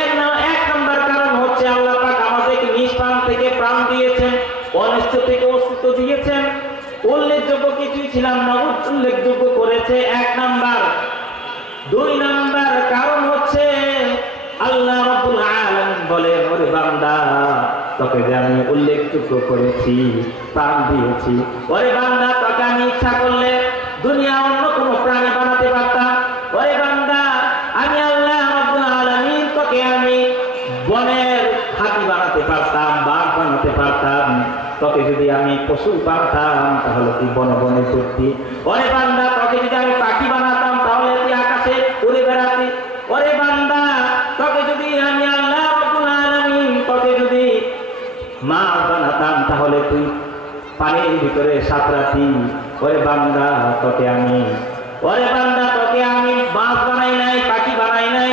এক নাম্বার কারণ হচ্ছে আল্লাহ পাক আমাদেরকে নিষ্প্রাণ থেকে প্রাণ দিয়েছেন, অনিষ্ট থেকে অস্তিত্ব দিয়েছেন। উল্লেখযোগ্য কিছুই ছিলাম না, উল্লেখযোগ্য করেছে, এক নাম্বার। দুই নাম্বার কারণ হচ্ছে আল্লাহ রাব্বুল আলামিন বলেন, ওরে বান্দা, তোকে যে আমি উল্লেখযোগ্য করেছি, প্রাণ দিয়েছি। ওরে বান্দা, তোকে আমি ইচ্ছা করলে দুনিয়া অন্য কোনো প্রাণী বানাতে পারতাম। ওরে বান্দা, আমি আল্লাহ রাব্বুল আলামিন তোকে আমি বনের হাতি বানাতে পারতাম, বাঘ বানাতে পারতাম। তোকে যদি আমি পশু বানাতাম তাহলে তুই বনে বনে ঘুরতি। ওরে বান্দা, তোকে যদি আমি পাখি বানাতাম তাহলে তুই আকাশে উড়ে বেড়াতি। ওরে বান্দা, তোকে যদি আমি আল্লাহ রাব্বুল আলামিন তোকে যদি মাছ বানাতাম তাহলে তুই পানির ভিতরে সাঁতরাতি। ওরে বান্দা, তোকে আমি মাছ বানাই নাই, পাখি বানাই নাই।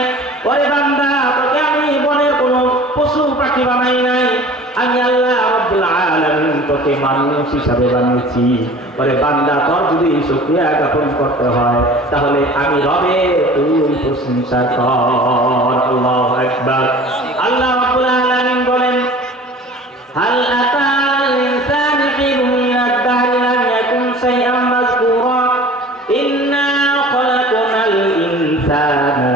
ওরে বান্দা, তোকে আমি বনের কোনো পশু পাখি বানাই নাই। আমি আল্লাহ রাব্বুল আলামিন তোকে মানুষ হিসাবে বানিয়েছি। ওরে বান্দা, তোর যদি শুকরিয়া জ্ঞাপন করতে হয় তাহলে আমি রবে তুই প্রশংসা কর। আল্লাহু আকবার। আল্লাহ রাব্বুল আলামিন বলেন, হাল আতাল ইনসানু হিনুন মিনাদ দাহরি লাম ইয়াকুন শাইআন মাযকুরা ইন্না খালাকনাল ইনসানা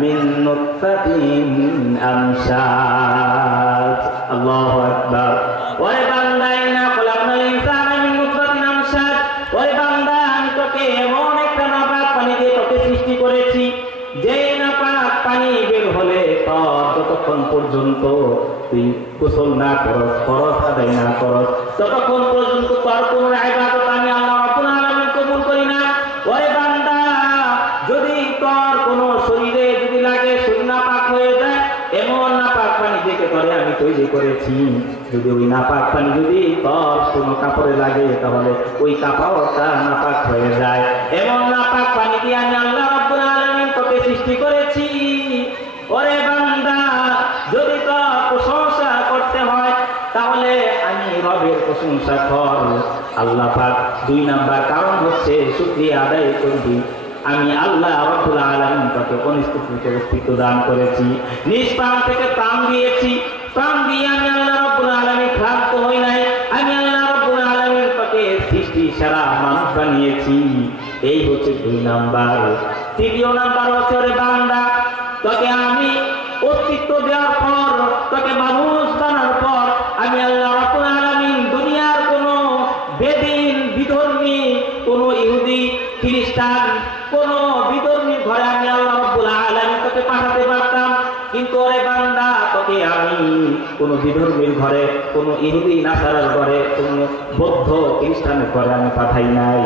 মিন নুতফাতিন আমশাজ। আল্লাহু আকবার। ওরে বান্দা, ইন্না খালাকনাল ইনসানা মিন নুতফাতিন আমশাজ। ওরে বান্দা, আমি তোকে এমন একটা নাপাক পানি দিয়ে তোকে সৃষ্টি করেছি, যে নাপাক পানি বের হলে তোর যতক্ষণ পর্যন্ত তুই গোসল না করস, ফরজ আদায় না করস, ততক্ষণ পর্যন্ত তোর কোনো ইবাদত আমি আল্লাহ রাব্বুল আলামিন কবুল করি না। ওরে বান্দা, যদি তোর কোনো শরীরে যদি লাগে, শরীর নাপাক হয়ে যায়, এমন নাপাক পানি থেকে তোরে আমি তৈরি করেছি, যদি ওই নাপাক পানি যদি তোর কোনো কাপড়ে লাগে তাহলে ওই কাপড়টা নাপাক হয়ে যায়। এমন নাপাক পানি দিয়ে আমি আল্লাহ রাব্বুল আলামিন তোকে সৃষ্টি করেছি। ওরে বান্দা, যদি তোর প্রশংসা করতে হয় তাহলে আমি রবের প্রশংসা কর। আল্লাহ পাক দুই নাম্বার কারণ হচ্ছে শুকরিয়া আদায় করবি। আমি আল্লাহ রাব্বুল আলামিন তোকে অস্তিত্ব দান করেছি, নিষ্প্রাণ থেকে প্রাণ দিয়েছি। প্রাণ দিয়ে আমি আল্লাহ রাব্বুল আলামিন ক্লান্ত হই নাই। আমি আল্লাহ রাব্বুল আলামিন তোকে সৃষ্টি সেরা মানুষ বানিয়েছি। এই হচ্ছে দুই নাম্বার। তৃতীয় নাম্বার হচ্ছে, ওরে বান্দা, তোকে আমি অস্তিত্ব দেওয়ার পর, তোকে মানুষ বানার পর আমি আল্লাহ রাব্বুল আলামিন দুনিয়ার কোনো বেদিন, বিধর্মী, কোনো ইহুদি, খ্রিস্টান, কোনো বিধর্মীর ঘরে আমি আল্লাহ রাব্বুল আলামিন তোকে পাঠাতে পারতাম। কিন্তু ওরে বান্দা, তোকে আমি কোনো বিধর্মীর ঘরে, কোনো ইহুদি নাসারার ঘরে, কোনো বৌদ্ধ খ্রিস্টানের ঘরে আমি পাঠাই নাই।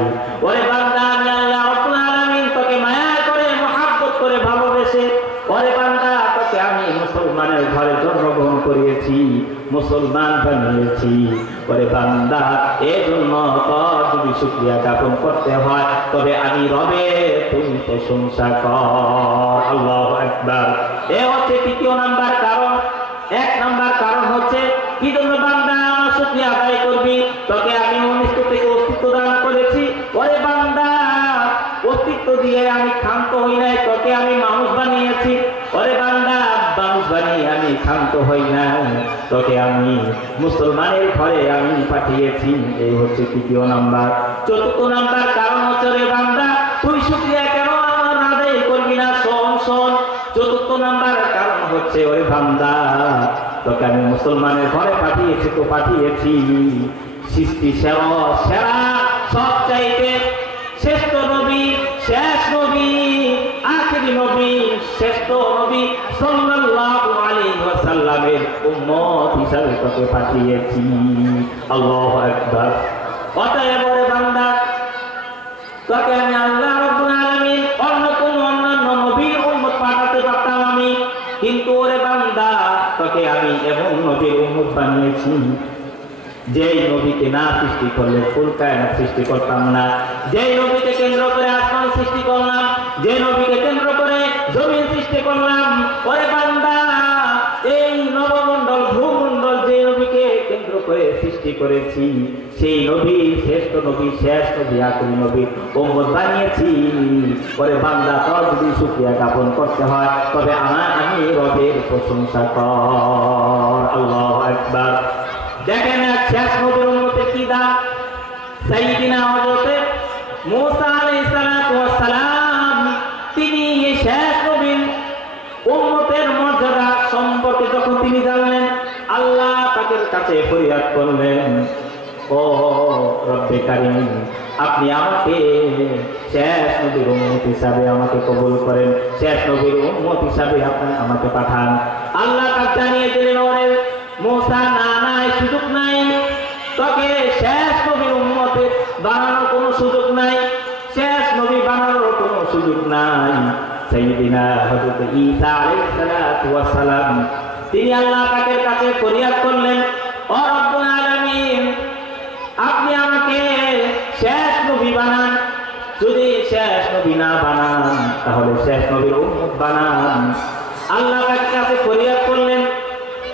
ওরে বান্দা, আমি আল্লাহ রাব্বুল আলামিন তোকে মায়া করে, মহব্বত করে, ভালোবেসে, ওরে বান্দা, তোকে আমি মুসলমানের ঘরে জন্মগ্রহণ করিয়েছি, মুসলমান বানিয়েছি। ওরে বান্দা, এজন্য তোর যদি শুকরিয়া জ্ঞাপন করতে হয় তবে আমি রবে তুমি প্রশংসা কর। আল্লাহু আকবার। এ হচ্ছে তৃতীয় নাম্বার কারণ। এক নাম্বার কারণ হচ্ছে কি জন্য বান্দা আমার শুকরিয়া আদায় করবি, তোকে আমি অনিষ্ট থেকে অস্তিত্ব দান করেছি। ওরে বান্দা, অস্তিত্ব দিয়ে আমি ক্ষান্ত হই নাই, তোকে আমি মানুষ বানিয়েছি। ওরে বান্দা, মানুষ বানিয়ে আমি ক্ষান্ত হই না, তোকে আমি মুসলমানের ঘরে আমি পাঠিয়েছি। এই হচ্ছে তৃতীয় নাম্বার। চতুর্থ নাম্বার কারণ হচ্ছে, রে বান্দা, তুই শুকরিয়া কেন আমার আদায় করবি না? শোন। চতুর্থ নাম্বার কারণ হচ্ছে, ওরে বান্দা, তোকে আমি মুসলমানের ঘরে পাঠিয়েছি, তো পাঠিয়েছি সৃষ্টি সেরা সবচাইতে শ্রেষ্ঠ নবী, শেষ নবী, আখেরি নবী, শ্রেষ্ঠ নবী সাল্লাল্লাহু আলাইহি ওয়াসাল্লামের উম্মত হিসাবে তোকে পাঠিয়েছি। আল্লাহু আকবার। অতএব ওরে বান্দা, তোকে আমি আল্লাহ রাব্বুল আলামিন অন্য নবীর উম্মত পাঠাতে পারতাম এমন নবীর উম্মত বানিয়েছি যেই নবীকে না সৃষ্টি করলে ফুল কায়নাত সৃষ্টি করতাম না, যেই নবীকে কেন্দ্র করে আসমান সৃষ্টি করলাম, যে নবীকে কেন্দ্র করে জমিন সৃষ্টি করলাম। ওরে বান্দা, এই নবমণ্ডল ভূমণ্ডল যে নবীকে কেন্দ্র করে সৃষ্টি করেছি, সেই নবী শ্রেষ্ঠ নবী, শেষ নবী, আখেরি নবীর উম্মত বানিয়েছি। ওরে বান্দা, তোর যদি শুকরিয়া জ্ঞাপন করতে হয় তবে আমি রবের প্রশংসা কর। আল্লাহু আকবার। দেখেন শেষ নবীর উম্মতের কি দাম। সাইয়্যিদিনা হযরত মূসা আলাইহিস সালাতু ওয়াস সালাম, তিনি এই শেষ নবীর উম্মতের মর্যাদা সম্পর্কে যখন তিনি জানলেন, আল্লাহ পাকের কাছে ফরিয়াদ করলেন, ও রব্বে কারীম, আপনি আমাকে শেষ নবীর উম্মত হিসাবে আমাকে কবুল করেন, শেষ নবীর উম্মত হিসাবে আপনি আমাকে পাঠান। আল্লাহ তাকে জানিয়ে দিলেন, ওরে মূসা, না না, সুযোগ নাই, তোকে শেষ নবীর উম্মতে বানানোর কোনো সুযোগ নাই, শেষ নবী বানানোর কোনো সুযোগ নাই। সাইয়্যিদিনা হযরত ঈসা আলাইহিস সালাতু ওয়াস সালাম, তিনি আল্লাহ পাকের কাছে ফরিয়াদ করলেন, ও রব্বুল আলামিন, আপনি আমাকে শেষ নবী বানান, যদি শেষ নবী না বানান তাহলে শেষ নবীর উম্মত বানান। আল্লাহ পাকের কাছে ফরিয়াদ করলেন।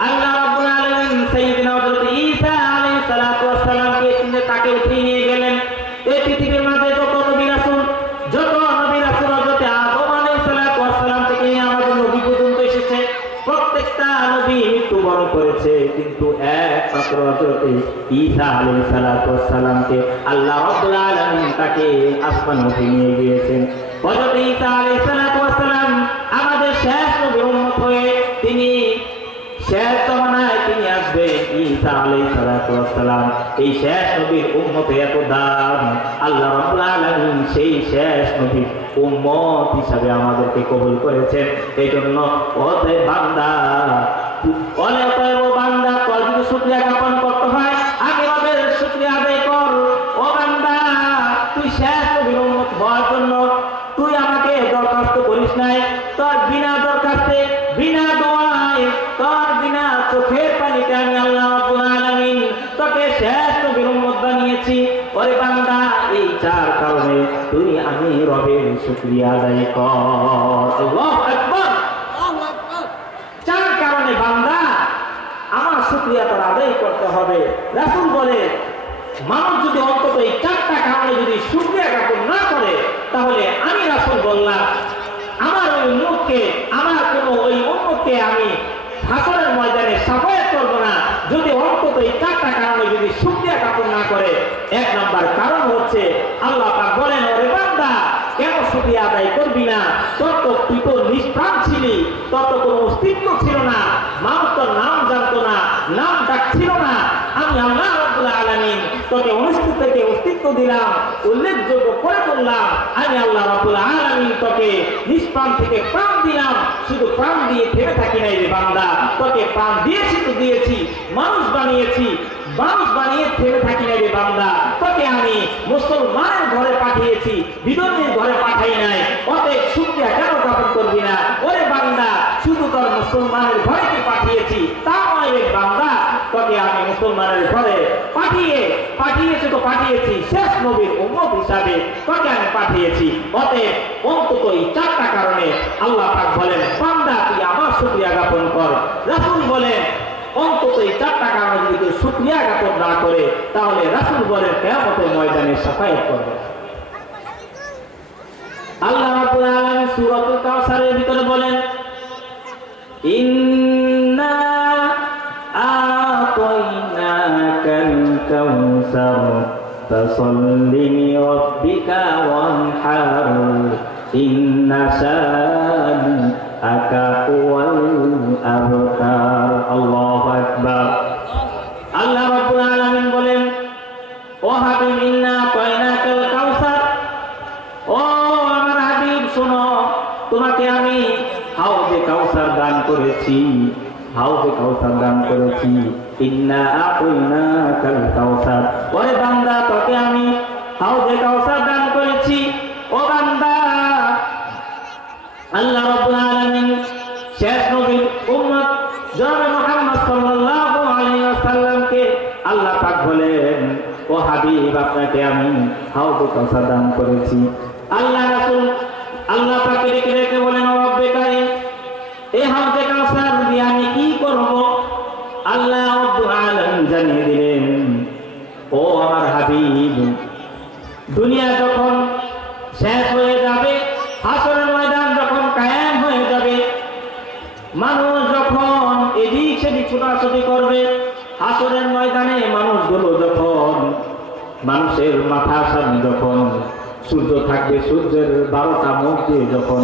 আল্লাহ রাব্বুল আলামিন সাইয়্যিদিনা হযরত ঈসা আলাইহিস সালাতু ওয়াস সালামকে তিনি তাকে উঠিয়ে নিয়ে গেলেন। এই পৃথিবীর মাঝে যত নবী রাসূল হযরত আদম আলাইহিস সালাতু ওয়াস সালাম থেকে আমাদের নবী পর্যন্ত এসেছে, প্রত্যেকটা নবী মৃত্যুবরণ করেছে, কিন্তু একমাত্র হযরত ঈসা আলাইহিস সালাতু ওয়াস সালামকে আল্লাহ রাব্বুল আলামিন তাকে আসমানে উঠিয়ে নিয়ে গিয়েছেন। হযরত ঈসা আলাইহিস সালাতু ওয়াস সালাম আমাদের শেষ নবীর উম্মত হয়ে তিনি শেষ জমানায় তিনি আসবেন। ঈসা আলাইহিস সালাতু ওয়াস সালাম, এই শেষ নবীর উম্মতে এত দাম, আল্লাহ রাব্বুল আলামিন সেই শেষ নবীর উম্মত হিসাবে আমাদেরকে কবুল করেছেন। এই জন্য ওতে বান্দা, বান্দা, তোর যদি শুকরিয়া জ্ঞাপন করতে হয় আগে ওদের শুকরিয়া আদায় কর। ও বান্দা, তুই শেষ নবীর উম্মত হওয়ার জন্য তুই আমাকে দরখাস্ত করিস নাই, তোর বিনা দরখাস্তে, বিনা দোয়ায়, তোর বিনা চোখের পানিতে আমি আল্লাহ রাব্বুল আলামিন তোকে শেষ নবীর উম্মত বানিয়েছি। ওরে বান্দা, এই চার কারণে তুই আমি রবের শুকরিয়া আদায় কর। আল্লাহু আকবার। চার কারণে বান্দা আমার শুকরিয়া তোর আদায় করতে হবে। রাসূল বলে, মানুষ যদি অন্তত এই চারটা কারণে যদি শুকরিয়া জ্ঞাপন না করে, তাহলে আমি রাসূল বললাম আমার ওই উম্মতকে, আমার কোনো ওই উম্মতকে আমি হাসরের ময়দানে সাফায়াত করব না, যদি অন্তত এই চারটা কারণে যদি শুকরিয়া জ্ঞাপন না করে। এক নম্বর কারণ হচ্ছে, আল্লাহ পাক বলেন, ওরে বান্দা, কেন শুকরিয়া আদায় করবি না? তোর তো তুই তো নিষ্প্রাণ ছিলি, তোর তো কোনো অস্তিত্ব ছিল না, মানুষ তোর নাম জানতো না, নাম ডাক ছিল না। আমি আল্লাহ রাব্বুল আলামিন তোকে অস্তিত্ব থেকে অস্তিত্ব দিলাম, উল্লেখযোগ্য করে তুললাম। আমি আল্লাহ রাব্বুল আলামিন তোকে নিষ্প্রাণ থেকে প্রাণ দিলাম, শুধু প্রাণ দিয়ে থেমে থাকি নাই রে বান্দা, তোকে প্রাণ দিয়েছি তো দিয়েছি, মানুষ বানিয়েছি, মানুষ বানিয়ে থেমে থাকি নাই রে বান্দা, তোকে আমি মুসলমানের ঘরে পাঠিয়েছি, বিধর্মীর ঘরে পাঠাই নাই। অতএব শুকরিয়া কেন জ্ঞাপন করবি না? ওরে বান্দা, শুধু তোর মুসলমানের ঘরে কি পাঠিয়েছি তা নয় রে বান্দা, তোকে আমি মুসলমানের ঘরে পাঠিয়েছি তো পাঠিয়েছি শেষ নবীর উম্মত হিসাবে তোকে আমি পাঠিয়েছি। অতএব অন্তত এই চারটা কারণে আল্লাহ পাক বলেন, বান্দা তুই আমার শুকরিয়া জ্ঞাপন কর। রাসূল বলেন, অন্তত এই চারটা কারণে যদি কেউ শুকরিয়া জ্ঞাপন না করে, তাহলে রাসূল বলেন কিয়ামতের ময়দানে শাফায়াত করবে। আল্লাহ রাব্বুল আলামিন সূরাতুল কাউসারের ভিতরে বলেন, ইন্না আতাইনাকাল কাউসার ফাসাল্লি লিরাব্বিকা ওয়ানহার ইন্না শানিআকা হুয়াল আবতার। আল্লাহু আকবার। আল্লাহ রাব্বুল আলামিন বলেন, ও হাবিব, ইন্না আতাইনাকাল কাউসার, ও আমার হাবিব শোনো, তোমাকে আমি হাউজে কাউসার দান করেছি, হাউজে কাউসার দান করেছি। ইন্না আতাইনাকাল কাউসার, ওরে বান্দা তোকে আমি হাউজে কাউসার দান করেছি। ও বান্দা, আল্লাহ রাব্বুল আলামিন শেষ নবীর উম্মত জনাবে মুহাম্মদ সাল্লাল্লাহু আপনাকে আমি হাউজে কাউসার দান করেছি। আল্লাহ রাসূল আল্লাহ পাকে রেখে রেখে বলেন, ও রব্বে কারীম, এই হাউজে কাউসার দিয়ে আমি কি করব? আল্লাহ রাব্বুল আলামিন জানিয়ে দিলেন, ও আমার হাবিব, দুনিয়া যখন শেষ হয়ে যাবে, হাসরের ময়দান যখন কায়েম হয়ে যাবে, মানুষ যখন এদিক সেদিক ছোটাছুটি করবে, হাসরের ময়দানে মানুষগুলো যখন, মানুষের মাথার সামনে যখন সূর্য থাকবে, সূর্যের 12টা মুখ দিয়ে যখন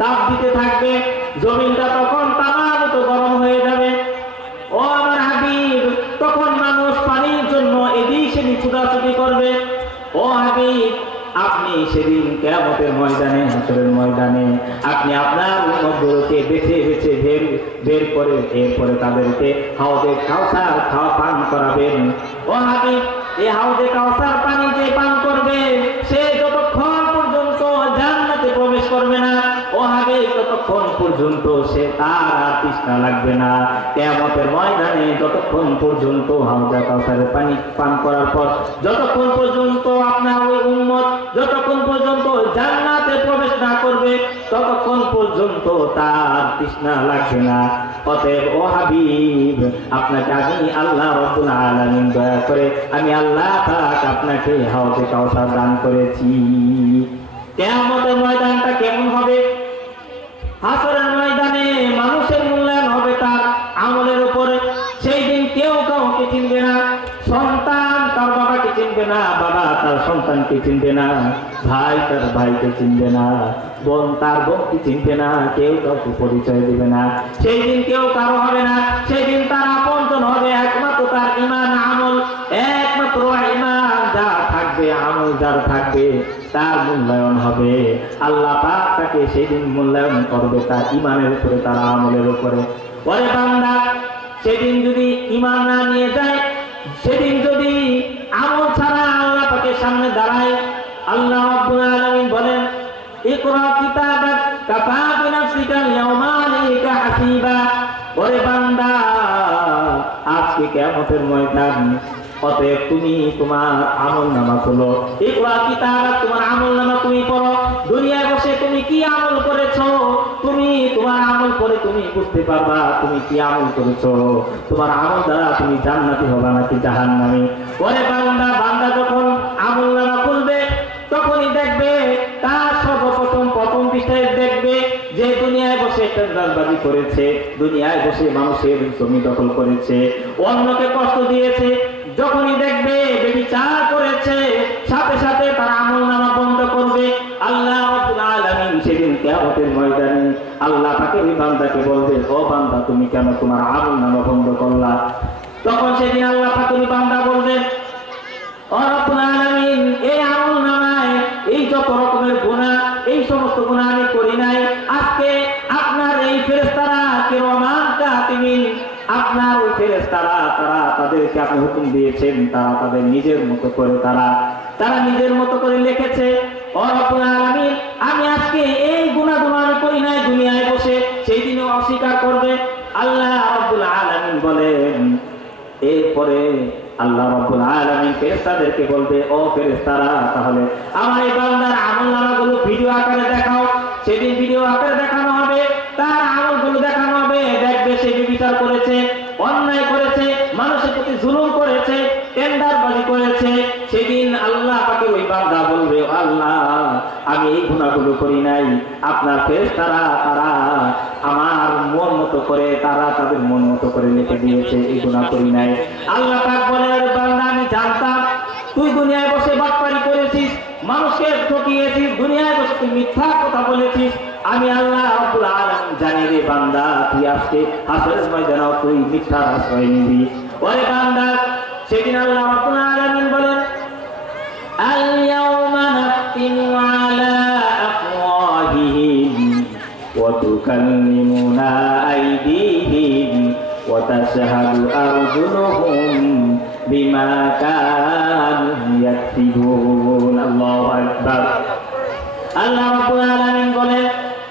তাপ দিতে থাকবে, জমিনটা তখন তামার মতো গরম হয়ে যাবে। ও আমার হাবিব, তখন মানুষ পানির জন্য এদিক সেদিক ছোটাছুটি করবে। ও হাবিব, আপনি সেদিন কিয়ামতের ময়দানে, হাসরের ময়দানে আপনি আপনার উম্মতগুলোকে বেছে বেছে বের করে এরপরে তাদেরকে হাউজে কাউসার খাওয়া পান করাবেন। ও হাবিব, এই হাউজে কাউসার পানি যে পান করবে, সে যতক্ষণ পর্যন্ত জান্নাতে প্রবেশ করবে না, ও হাবিব, ততক্ষণ পর্যন্ত সে তার আর তৃষ্ণা লাগবে না। কিয়ামতের ময়দানে যতক্ষণ পর্যন্ত হাউজে কাউসারের পানি পান করার পর যতক্ষণ পর্যন্ত আপনার ওই উম্মত যতক্ষণ পর্যন্ত জান্নাতে প্রবেশ না করবে, ততক্ষণ পর্যন্ত তার তৃষ্ণা লাগবে না। অতএব ও হাবিব, আপনাকে আমি আল্লাহ রাব্বুল আলামিন দয়া করে আমি আল্লাহ পাক আপনাকে হাউজে কাউসার দান করেছি। কিয়ামতের ময়দানটা কেমন হবে? হাসরের ময়দানে মানুষের মূল্যায়ন হবে তার আমলের উপরে। সেই দিন কেউ কাউকে চিনবে না, সন্তান তার বাবাকে চিনবে না, বাবা তার সন্তানকে চিনবে না, ভাই তার ভাইকে চিনবে না, বোন তার বোনকে চিনবে না, কেউ কাউকে পরিচয় দিবে না। সেই দিন কেউ কারো হবে না, সেই দিন তার আপনজন হবে একমাত্র তার ঈমান আমল, একমাত্র ঈমান যার থাকবে, আমল যার থাকবে, তার মূল্যায়ন হবে। আল্লাহ পাক তাকে সেদিন মূল্যায়ন করবে তার ঈমানের উপরে, তার আমলের উপরে। পরে বান্দা সেদিন যদি ঈমান না নিয়ে যায়, সেদিন যদি আমল ছাড়া আল্লাহ পাকের সামনে দাঁড়ায়, আল্লাহ রাব্বুল আলামিন বলেন, ইকরা কিতাবাক কাফা বিনাফসিকা ইয়াওমা আলাইকা হাসিবা। ওরে বান্দা, আজকে কিয়ামতের ময়দান, অতএব তুমি তোমার আমলনামা খোলো। ইকরা কিতাবাক, তোমার আমলনামা তুমি পড়ো। দুনিয়ায় বসে তুমি কি আমল করেছো, তুমি তোমার আমল করে তুমি বুঝতে পারবা তুমি কি আমল করেছো। তোমার আমল দ্বারা তুমি জান্নাতি হবা নাকি জাহান্নামী। ওরে বান্দা, বান্দা যখন আমলনামা খুলবে, তখনই দেখবে তার সর্বপ্রথম প্রথম পৃষ্ঠায় দেখবে যে দুনিয়ায় বসে টেন্ডারবাজি করেছে, দুনিয়ায় বসে মানুষের জমি দখল করেছে, অন্যকে কষ্ট দিয়েছে। যখনই দেখবে ব্যভিচার করেছে, সাথে সাথে তার আমলনামা বন্ধ করবে। আল্লাহ রাব্বুল আলামিন সেদিন কিয়ামতের ময়দানে আল্লাহ পাক ওই বান্দাকে বলবে, ও বান্দা, তুমি কেন তোমার আমলনামা বন্ধ করলা? তখন সেদিন আল্লাহ পাক ওই বান্দা বলবে, ও রব্বুল আলামিন, এই আমলনামায় এই যত রকমের গুনাহ, এই সমস্ত গুনাহ আমি করি নাই। আজকে আপনার এই ফেরেশতারা কিরামান কাতিবিন, আপনার ওই ফেরেশতারা তারা তাদেরকে আপনি হুকুম দিয়েছেন, তারা তাদের নিজের মতো করে তারা নিজের মতো করে লিখেছে। ও রব্বুল আলামিন, আমি আজকে এই গুনাহগুলো আমি করি নাই দুনিয়ায় বসে। সেই দিনও অস্বীকার করবে। আল্লাহ রাব্বুল আলামিন বলেন, এরপরে আল্লাহ রাব্বুল আলামিন ফেরেশতাদেরকে বলবে, ও ফেরেশতারা, তাহলে আমার এই বান্দার আমলনামাগুলো ভিডিও আকারে দেখাও। সেদিন ভিডিও আকারে দেখানো হবে, তার আমলগুলো দেখানো হবে। দেখবে সে বিচার করেছে, অন্যায় করেছে, মানুষের প্রতি জুলুম করেছে, টেন্ডারবাজি করেছে। সেদিন আল্লাহ পাকে ওই বান্দা বলবে, আল্লাহ, আমি এই গুনাহগুলো করি নাই। আপনার ফেরেশতারা তারা আমার মন মতো করে, তারা তাদের মন মতো করে লিখে দিয়েছে, এই গুনাহ করি নাই। আল্লাহ পাক বলে, বান্দা, আমি জানতাম তুই দুনিয়ায় বসে বাটপারি করেছিস, মানুষকে ঠকিয়েছিস, দুনিয়ায় বসে তুই মিথ্যা কথা বলেছিস। আমি আল্লাহ রাব্বুল আলামিন জানি রে বান্দা, তুই আজকে হাসরের ময়দানে তুই মিথ্যার আশ্রয় নিবি। ওরে বান্দা, সেদিন আল্লাহ রাব্বুল আলামিন বলেন, আল ইয়াওমা নাখতিমু আলা আফওয়াহিহিম ওয়া তুকাল্লিমুনা আইদিহিম ওয়া তাশহাদু আরজুলুহুম বিমা কানু ইয়াকসিবুন। আল্লাহু আকবার। আল্লাহ রাব্বুল আলামিন বলেন,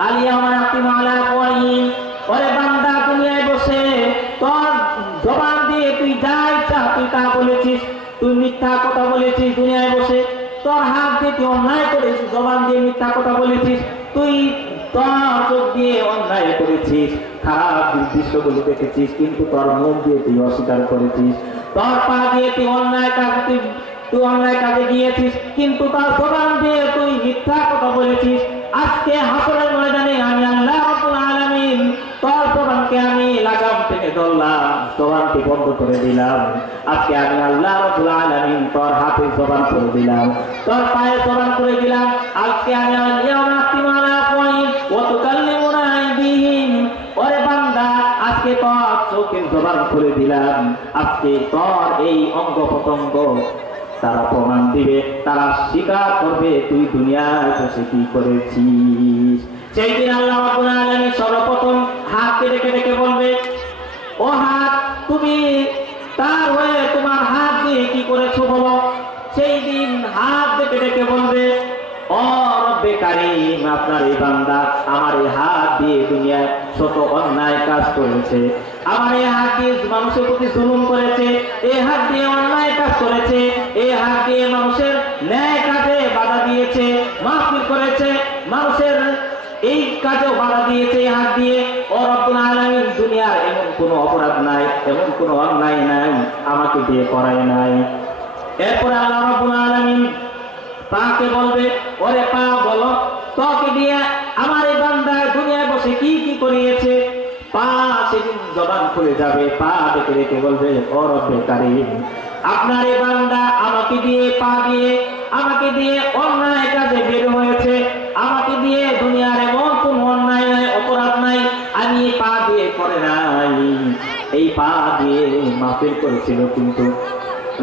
আল ইয়াওমা নাখতিমু আলা আফওয়াহিহিম। ওরে বান্দা, দুনিয়ায় বসে তোর জবান দিয়ে তুই যা ইচ্ছা তুই তা বলেছিস, তুই মিথ্যা কথা বলেছিস দুনিয়ায় বসে, তোর হাত দিয়ে তুই অন্যায় করেছিস, জবান দিয়ে মিথ্যা কথা বলেছিস, তুই তোর চোখ দিয়ে অন্যায় করেছিস, খারাপ দৃশ্যগুলো দেখেছিস, কিন্তু তোর মুখ দিয়ে তুই অস্বীকার করেছিস, তোর পা দিয়ে তুই অন্যায় কাজে গিয়েছিস, কিন্তু তার জবান দিয়ে তুই মিথ্যা কথা বলেছিস। আজকে হাসরের ময়দানে আমি আল্লাহ রাব্বুল আলামিন তোর জবানকে আমি লাগাম থেকে ধরলাম, জবানকে বন্ধ করে দিলাম। আজকে আমি আল্লাহ রাব্বুল আলামিন তোর হাতে জবান করে দিলাম, তোর পায়ে জবান করে দিলাম। আজকে আমি ওরে বান্দা, আজকে তোর চোখের জবান করে দিলাম। আজকে তোর এই অঙ্গ প্রত্যঙ্গ তারা প্রমাণ দিবে, তারা স্বীকার করবে তুই দুনিয়ায় বসে কি করেছিস। সেই দিন আল্লাহ রাব্বুল আলামিন সর্বপ্রথম হাতকে ডেকে ডেকে বলবে, ও হাত, তুমি তার হয়ে তোমার হাত দিয়ে কি করেছো বলো। সেই দিন হাত ডেকে ডেকে বলবে, ও রব্বে কারীম, আপনার এই বান্দা আমার এই হাত দিয়ে দুনিয়ায় শত অন্যায় কাজ করেছে, আমার এই হাত দিয়ে মানুষের প্রতি জুলুম করেছে, এই হাত দিয়ে অন্যায় কাজ করেছে, এই হাত দিয়ে মানুষের ন্যায় কাজে বাধা দিয়েছে, মাহফিল করেছে, মানুষের এই কাজেও বাধা দিয়েছে এই হাত দিয়ে। ও রব্বুল আলামিন, দুনিয়ার এমন কোনো অপরাধ নাই, এমন কোনো অন্যায় নাই আমাকে দিয়ে করায় নাই। এরপরে আল্লাহ রাব্বুল আলামিন পাকে বলবে, ওরে পা বলো, তোকে দিয়ে আমার এই বান্দা দুনিয়ায় বসে কি কি করিয়েছে। পা সেদিন জবান খুলে যাবে, পা ডেকে ডেকে বলবে, ও রব্বে কারীম, আপনার এই বান্দা আমাকে দিয়ে, পা দিয়ে আমাকে দিয়ে অন্যায় কাজে বের হয়েছে, আমাকে দিয়ে দুনিয়ার এমন কোন অন্যায় নাই, অপরাধ নাই আমি পা দিয়ে করে নাই। এই পা দিয়ে মাহফিল করেছিল, কিন্তু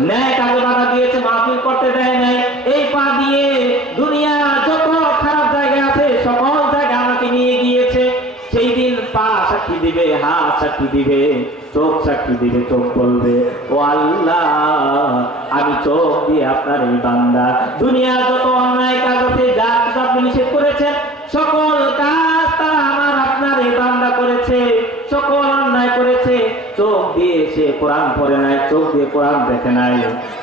ন্যায় কাজে বাধা দিয়েছে, মাহফিল করতে দেয় নাই। এই পা দিয়ে দুনিয়া যত খারাপ জায়গা আছে সকল জায়গায় আমাকে নিয়ে গিয়েছে। সেই দিন পা সাক্ষী দিবে, হাত সাক্ষী দিবে, চোখ সাক্ষী দিবে, চোখ বলবে, ও আল্লাহ, আমি চোখ দিয়ে আপনার এই বান্দা দুনিয়ার যত অন্যায় কাজ আছে, যা কিছু আপনি নিষেধ করেছেন, সকল কাজ তারা আমার আপনার এই বান্দা করেছে, সকল অন্যায় করেছে। চোখ দিয়ে সে কোরআন পড়ে নাই, চোখ দিয়ে কোরআন দেখে নাই,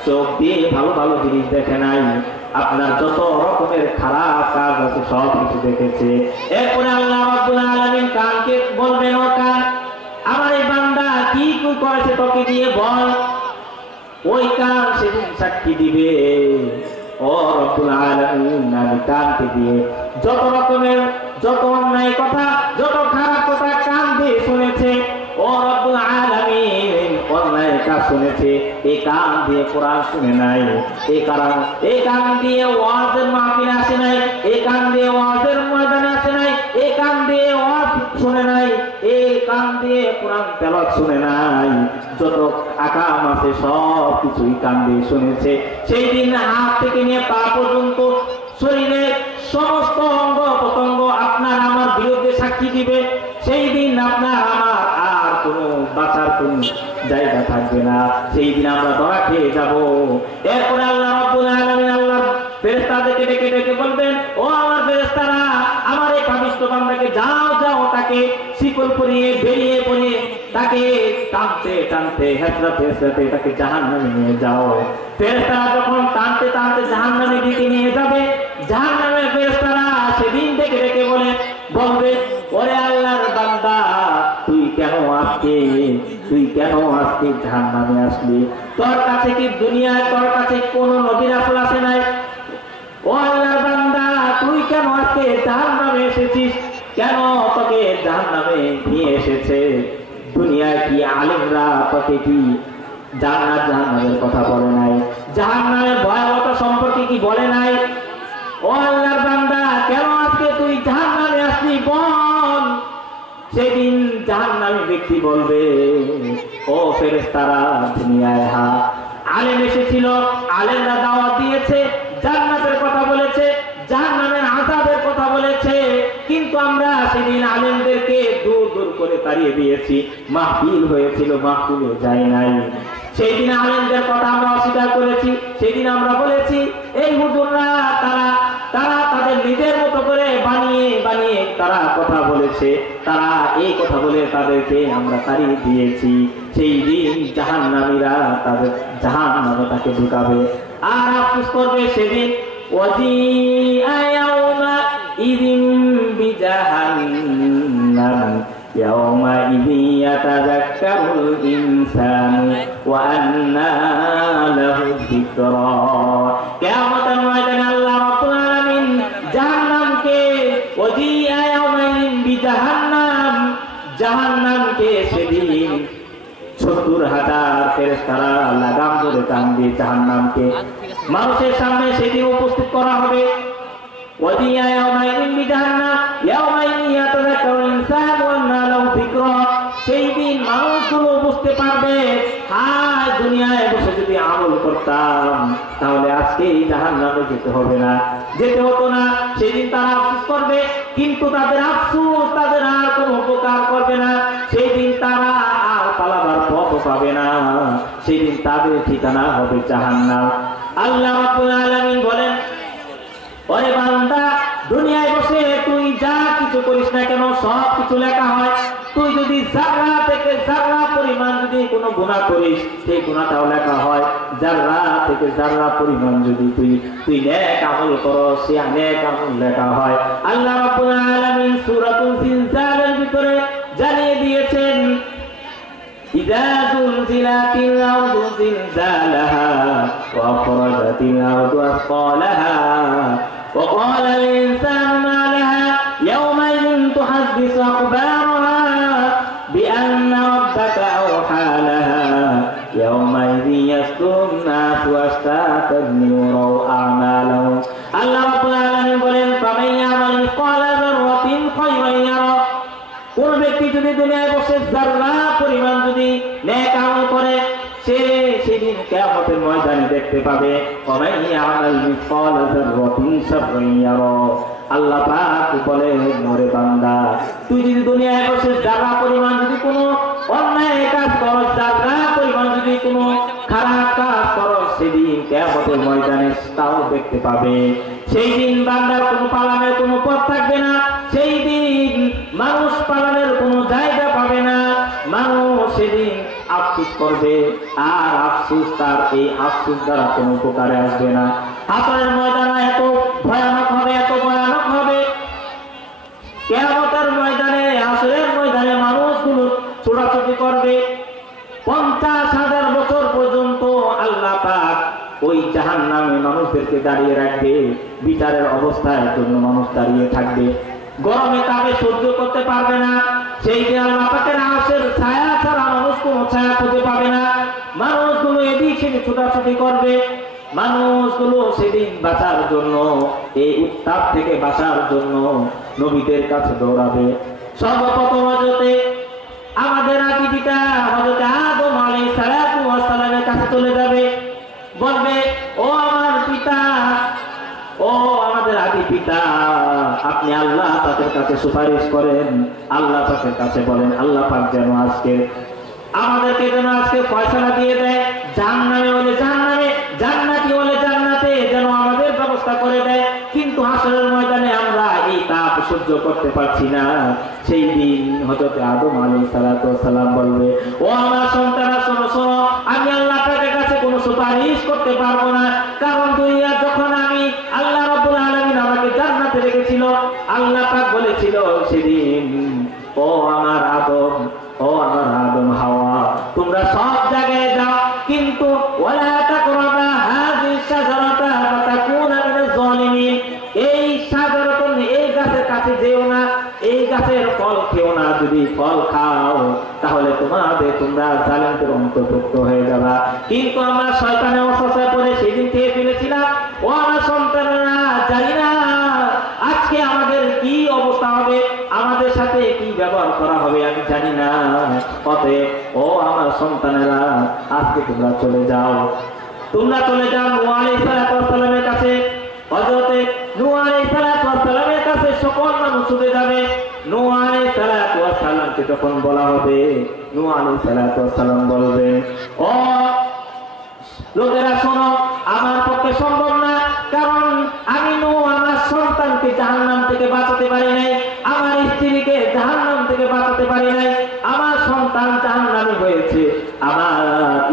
চোখ দিয়ে ভালো ভালো জিনিস দেখে নাই, আপনার যত রকমের খারাপ কাজ আছে সব কিছু দেখেছে। এরপরে আল্লাহ রাব্বুল আলামিন কানকে বলবেন, ও কান, আমার এই বান্দা কি কি করেছে তোকে দিয়ে বল। ওই কান সেদিন সাক্ষী দিবে, ও রব্বুল আলামিন, আমি কানকে দিয়ে যত রকমের যত অন্যায় কথা, যত খারাপ কথা কান দিয়ে শুনেছে, ও রব্বুল আলামিন, অন্যায় কাজ শুনেছে, এই কান দিয়ে কোরআন শুনে নাই, এই কান দিয়ে ওয়াজের মাহফিলে আসে নাই, এই কান দিয়ে ওয়াজের ময়দানে আসে নাই, এই কান দিয়ে ওয়াজ শুনে নাই, এই কান দিয়ে কোরআন তেলাওয়াত শুনে নাই, যত আকাম আছে সব কিছুই কান দিয়ে শুনেছে। সেই দিন হাত থেকে নিয়ে পা পর্যন্ত শরীরের সমস্ত অঙ্গ প্রত্যঙ্গ আপনার আমার বিরুদ্ধে সাক্ষী দিবে। সেই দিন আপনার আমার আর কোনো বাঁচার কোন জায়গা থাকবে না, সেই দিন আমরা ধরা খেয়ে যাব। এরপরে আল্লাহ রাব্বুল আলামিন আল্লাহর ফেরেশতাদেরকে ডেকে ডেকে বলবেন, ও আমার ফেরেশতারা, আমার এই পাপিষ্ঠ বান্দাকে যাও যাও, তাকে শিকল পরিয়ে বেরিয়ে পড়িয়ে তাকে টানতে টানতে হেঁচড়াতে হেঁচড়াতে তাকে জাহান্নামে নিয়ে যাও। ফেরেশতারা যখন টানতে টানতে জাহান্নামের দিকে নিয়ে যাবে, জাহান্নামের ফেরেশতারা সেদিন ডেকে ডেকে বলবে, ওরে আল্লাহর বান্দা, তুই কেন আজকে জাহান্নামে আসলি? তোর কাছে কি দুনিয়ায় তোর কাছে কোন নবী রাসূল আসে নাই? ও আল্লাহর বান্দা, তুই কেন আজকে জাহান্নামে এসেছিস? কেন তোকে জাহান্নামে নিয়ে এসেছে? দুনিয়ায় কি আলেমরা তোকে কি জান্নাত জাহান্নামের কথা বলে নাই? জাহান্নামের ভয়াবহতা সম্পর্কে কি বলে নাই? ও আল্লাহর বান্দা, কেন আজকে তুই জাহান্নামে আসলি বল। সেদিন জাহান্নামী ব্যক্তি বলবে, ও ফেরেশতারা, দুনিয়ায় আলেম এসেছিল, আলেমরা দাওয়াত দিয়েছে, জান্নাতের কথা বলেছে, জাহান্নামের আযাবের কথা বলেছে, কিন্তু আমরা সেদিন আলেমদেরকে দূর দূর করে তাড়িয়ে দিয়েছি। মাহফিল হয়েছিল, মাহফিলে যাই নাই। সেই দিন আলেমদের কথা আমরা অস্বীকার করেছি। সেদিন আমরা বলেছি, এই হুজুররা তারা তাদের নিজের মতো করে বানিয়ে বানিয়ে বানিয়ে তারা কথা বলেছে, তারা এই কথা বলে তাদেরকে আমরা তাড়িয়ে দিয়েছি। সেই দিন জাহান্নামীরা তাদের জাহান্নামে তাকে ঢুকাবে আর আফসোস করবে সেদিন। ওয়াজিআ ইয়াউমাইযিন বিজাহান্নাম ইয়াউমাইযিন ইয়াতাযাক্কারুল ইনসানু ওয়া আন্না লাহু যিকরা। কিয়ামতের ময়দানে আল্লাহ রাব্বুল আলামিন জাহান্নামকে ওয়াজিআ ইয়াউমাইযিন বিজাহান্নাম, জাহান্নামকে সেদিন ৭০,০০০ ফেরেশতারা লাগাম ধরে টানবে জাহান্নামকে। মানুষের সামনে সেদিন উপস্থিত করা হবে। ওয়াজিআ ইয়াউমাইযিন বিজাহান্নাম ইয়াউমাইযিন ইয়াতাযাক্কারুল ইনসানু ওয়া আন্না লাহু যিকরা। সেই দিন মানুষগুলো বুঝতে পারবে, হায় দুনিয়ায় বসে যদি আমল করতাম তাহলে আজকে জাহান্নামে যেতে হবে না, যেতে হতো না। সেদিন তারা আফসোস করবে, কিন্তু তাদের আফসোস তাদের আর কোনো উপকার করবে না। সেই দিন তারা আর পালাবার পথ পাবে না, সেই দিন তাদের ঠিকানা হবে জাহান্নাম। আল্লাহ রাব্বুল আলামিন বলেন, ওরে বান্দা, দুনিয়ায় বসে তুই যা কিছু করিস না কেন সব কিছু লেখা হয়। তুই যদি জাররা থেকে জাররা পরিমাণ যদি কোনো গুনাহ করিস সেই গুনাহটাও লেখা হয়। জাররা থেকে জাররা পরিমাণ যদি তুই নেক আমল করস সেই নেক আমল লেখা হয়। আল্লাহ রাব্বুল আলামিন সূরাতুল জিলজালের ভিতরে জানিয়ে দিয়েছেন, ইযা যুলজিলাতিল আরদু জিলজালাহা ওয়া আখরাজাতিল আরদু আসকালাহা ওয়া ক্বালাল ইনসানু মা লাহা ইয়াওমাইযিন তুহাদ্দিসু আখবারাহা বিআন্না রাব্বাকা আওহা লাহা ইয়াওমাইযিন ইয়াসদুরুন নাসু আশতাতান লিয়ারাউ আ'মালাহুম। আল্লাহ রাব্বুল আলামিন বলেন, ফামান ইয়ামাল মিসকালা যাররাতিন খায়রান ইয়ারা। কোন ব্যক্তি যদি দুনিয়ায় বসে যাররা পরিমাণ যদি নেক আমল করে সে সেদিন কিয়ামতের ময়দানে দেখতে পাবে। ওয়ামান ইয়ামাল মিসকালা যাররাতিন শাররান ইয়ারা। আল্লাহ পাক বলেন, ওরে বান্দা, তুই যদি দুনিয়ায় বসে যাররা পরিমাণ যদি কোনো অন্যায় কাজ করস, যাররা পরিমাণ যদি কোনো খারাপ কাজ করস, সেদিন কিয়ামতের ময়দানে তাও দেখতে পাবে। সেই দিন বান্দার কোনো পালানের কোনো পথ থাকবে না, সেই দিন মানুষ পালানের কোনো জায়গা পাবে না। মানুষ সেদিন আফসোস করবে, আর আফসোস তার এই আফসোস দ্বারা কোনো উপকারে আসবে না। হাসরের ময়দান এত ভয়ানক হবে, এত ভয়ানক হবে। কিয়ামতের ময়দানে, হাসরের ময়দানে মানুষগুলো ছোটাছুটি করবে। ৫০,০০০ বছর পর্যন্ত আল্লাহ পাক ওই জাহান্নামে মানুষদেরকে দাঁড়িয়ে রাখবে। বিচারের অবস্থায় জন্য মানুষ দাঁড়িয়ে থাকবে, গরমে তাপে সহ্য করতে পারবে না। সেই দিন আল্লাহ পাকের আরশের ছায়া ছাড়া মানুষ কোনো ছায়া খুঁজে পাবে না। মানুষগুলো এদিক সেদিক ছোটাছুটি করবে। মানুষগুলো সেদিন বাঁচার জন্য, এই উত্তাপ থেকে বাঁচার জন্য নবীদের কাছে দৌড়াবে। সর্বপ্রথম হযরতে আমাদের আদি পিতা হযরতে আদম আলাইহিস সালাতু ওয়াস সালামের কাছে চলে যাবে, বলবে, ও আমার পিতা, ও আমাদের আদি পিতা, আপনি আল্লাহ পাকের কাছে সুপারিশ করেন। আল্লাহ পাকের কাছে বলেন, আল্লাহ পাক যেন আজকে আমাদেরকে যেন আজকে ফয়সালা দিয়ে দেয়, জাহান্নামে হলে জাহান্নামে, জান্নাতি হলে জান্নাতে যেন আমাদের ব্যবস্থা করে দেয়। কিন্তু হাসরের ময়দানে আমরা এই তাপ সহ্য করতে পারছি না। সেই দিন হযরত আদম আলাইহিস সালাতু ওয়াস সালাম বলবে, ও আমার সন্তানরা, শোনো শোনো, আমি আল্লাহ পাকের কাছে কোনো সুপারিশ করতে পারবো না। কারণ দুনিয়া যখন আমি আল্লাহ রাব্বুল আলামিন আমাকে জান্নাতে রেখেছিল, আল্লাহ পাক বলেছিল সেদিন, ও আমার আদম, ও আমার আদম হাওয়া, তোমরা সব জায়গায় যাও, কিন্তু ওয়ালা তাকরাবা হাযিহি শাজারাতা ফাতাকুনা মিনাজ জালিমিন। এই শাজারাতুন, এই গাছের কাছে যেও না, এই গাছের ফল খেও না। যদি ফল খাও তাহলে তোমরা জালিমদের অন্তর্ভুক্ত হয়ে যাবা। কিন্তু আমরা শয়তানের ওয়াসওয়াসায় পড়ে সেদিন খেয়ে ফেলেছিলাম। ও আমার সন্তানেরা, জানি না আজকে আমাদের কি অবস্থা হবে, আমাদের সাথে কি ব্যবহার করা হবে, আমি জানি না। অতএব ও আমার সন্তানেরা, আজকে তোমরা চলে যাও, তোমরা চলে যাও নূহ আলাইহিস সালাতু ওয়াস সালামের কাছে। হযরতে নূহ আলাইহিস সালাতু ওয়াস সালামের কাছে সকল মানুষ ছুটে যাবে। নূহ আলাইহিস সালাতু ওয়াস সালামকে যখন বলা হবে, নূহ আলাইহিস সালাতু ওয়াস সালাম বলবেন, ও লোকেরা শোনো, আমার পক্ষে সম্ভব না, কারণ আমি নূহ আমার সন্তানকে জাহান্নাম থেকে বাঁচাতে পারি না। করতে পারি নাই, আমার সন্তান জাহান্নামী হয়েছে, আমার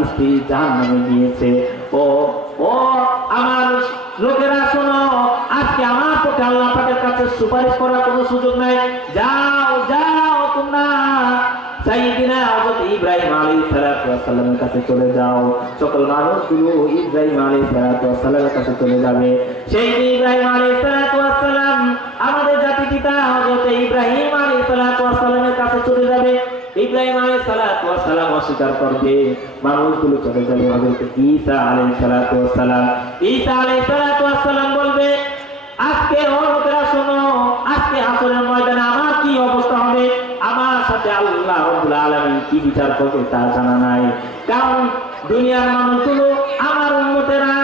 স্ত্রী জাহান্নামে গিয়েছে। ও ও আমার লোকেরা শোনো, আজকে আমার পক্ষে আল্লাহ পাকের কাছে সুপারিশ করার কোনো সুযোগ নাই। যাও যাও তোমরা সাইয়্যিদিনা হযরত ইব্রাহিম আলাইহিস সালাতু ওয়াস সালামের কাছে চলে যাও। সকল মানুষগুলো ইব্রাহিম আলাইহিস সালাতু ওয়াস সালামের কাছে চলে যাবে। সেই ইব্রাহিম আলাইহিস সালাতু ওয়াস সালাম আমাদের জাতি পিতা হযরত ইব্রাহিম আলাইহিস সালাতু ওয়াস সালামের কাছে চলে যাবে। ইব্রাহিম আলাইহিস সালাতু ওয়াস সালাম অস্বীকার করবে, মানুষগুলো চলে যাবে হযরত ঈসা আলাইহিস সালাতু ওয়াস সালাম। ঈসা আলাইহিস সালাতু ওয়াস সালাম বলবে, আজকে ও লোকেরা শোনো, আজকে হাসরের ময়দানে আমার কি অবস্থা হবে, আমার সাথে আল্লাহ রাব্বুল আলামিন কি বিচার করবে তা জানা নাই। কারণ দুনিয়ার মানুষগুলো আমার উম্মতেরা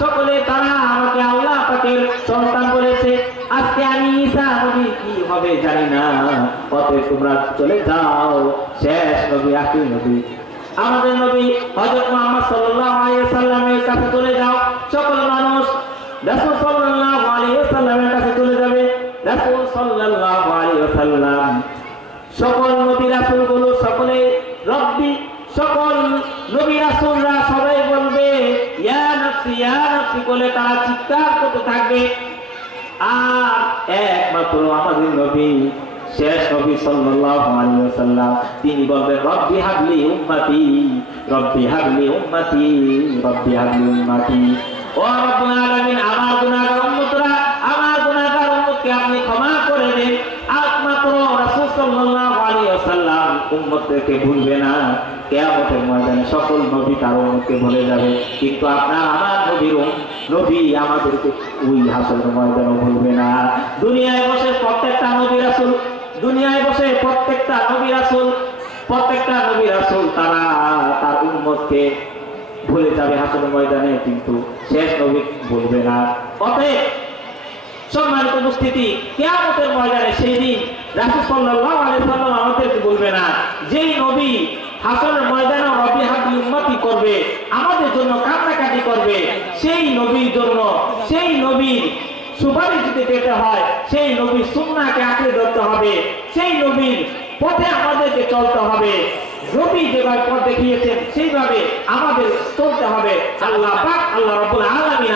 সকলে তারা আমাকে আল্লাহ পাকের সন্তান বলেছে, আজকে আমি ঈসা নবী কি হবে জানি না। অতএব তোমরা চলে যাও, শেষ নবী আখির নবী আমাদের নবী হযরত মুহাম্মদ সাল্লাল্লাহু আলাইহি ওয়াসাল্লামের কাছে চলে যাও। সকল মানুষ রাসূল সাল্লাল্লাহু আলাইহি ওয়াসাল্লামের কাছে চলে যাবে। রাসূল সাল্লাল্লাহু আলাইহি ওয়াসাল্লাম সকল নবী রাসূলগুলো সকলে রব্বি, সকল নবী রাসূলরা সবাই বলবে ইয়া নাফসি বলে তারা চিৎকার করতে থাকবে। আর একমাত্র আমাদের নবী শেষ নবী সাল্লাল্লাহু আলাইহি ওয়াসাল্লাম তিনি বলবেন রব্বি হাবলি উম্মতি, রব্বি হাবলি উম্মতি, রব্বি হাবলি উম্মতি। ও রব্বুল আলামিন, আমার গুনাহগার উম্মতরা, আমার গুনাহগার উম্মতকে আপনি ক্ষমা করে দিন। একমাত্র রাসূল সাল্লাল্লাহু আলাইহি ওয়াসাল্লাম উম্মতকে ভুলবে না। কিয়ামতের ময়দানে সকল নবী তার উম্মতকে ভুলে যাবে, কিন্তু আপনার আমার নবী আমাদেরকে ওই হাসরের ময়দানে ভুলবে না। দুনিয়ায় বসে প্রত্যেকটা নবী রাসূল, দুনিয়ায় বসে প্রত্যেকটা নবী রাসূল তারা তার উম্মতকে ভুলে যাবে হাসরের ময়দানে, কিন্তু শেষ নবী ভুলবে না। অতএব সম্মানিত উপস্থিতি, কিয়ামতের ময়দানে সেই দিন রাসূল সাল্লাল্লাহু আলাইহি ওয়াসাল্লাম আমাদেরকে বলবে না, যেই নবী হাসরের ময়দানে রব্বি হাবলি উম্মতি করবে, আমাদের জন্য কান্নাকাটি করবে, সেই নবীর জন্য, সেই নবীর সুপারিশ যদি পেতে হয়, সেই নবীর সুন্নাহকে আঁকড়ে ধরতে হবে, সেই নবীর পথে আমাদেরকে চলতে হবে। নবী যেভাবে পথ দেখিয়েছেন সেইভাবে আমাদের চলতে হবে। আল্লাহ পাক, আল্লাহ রাব্বুল আলামিন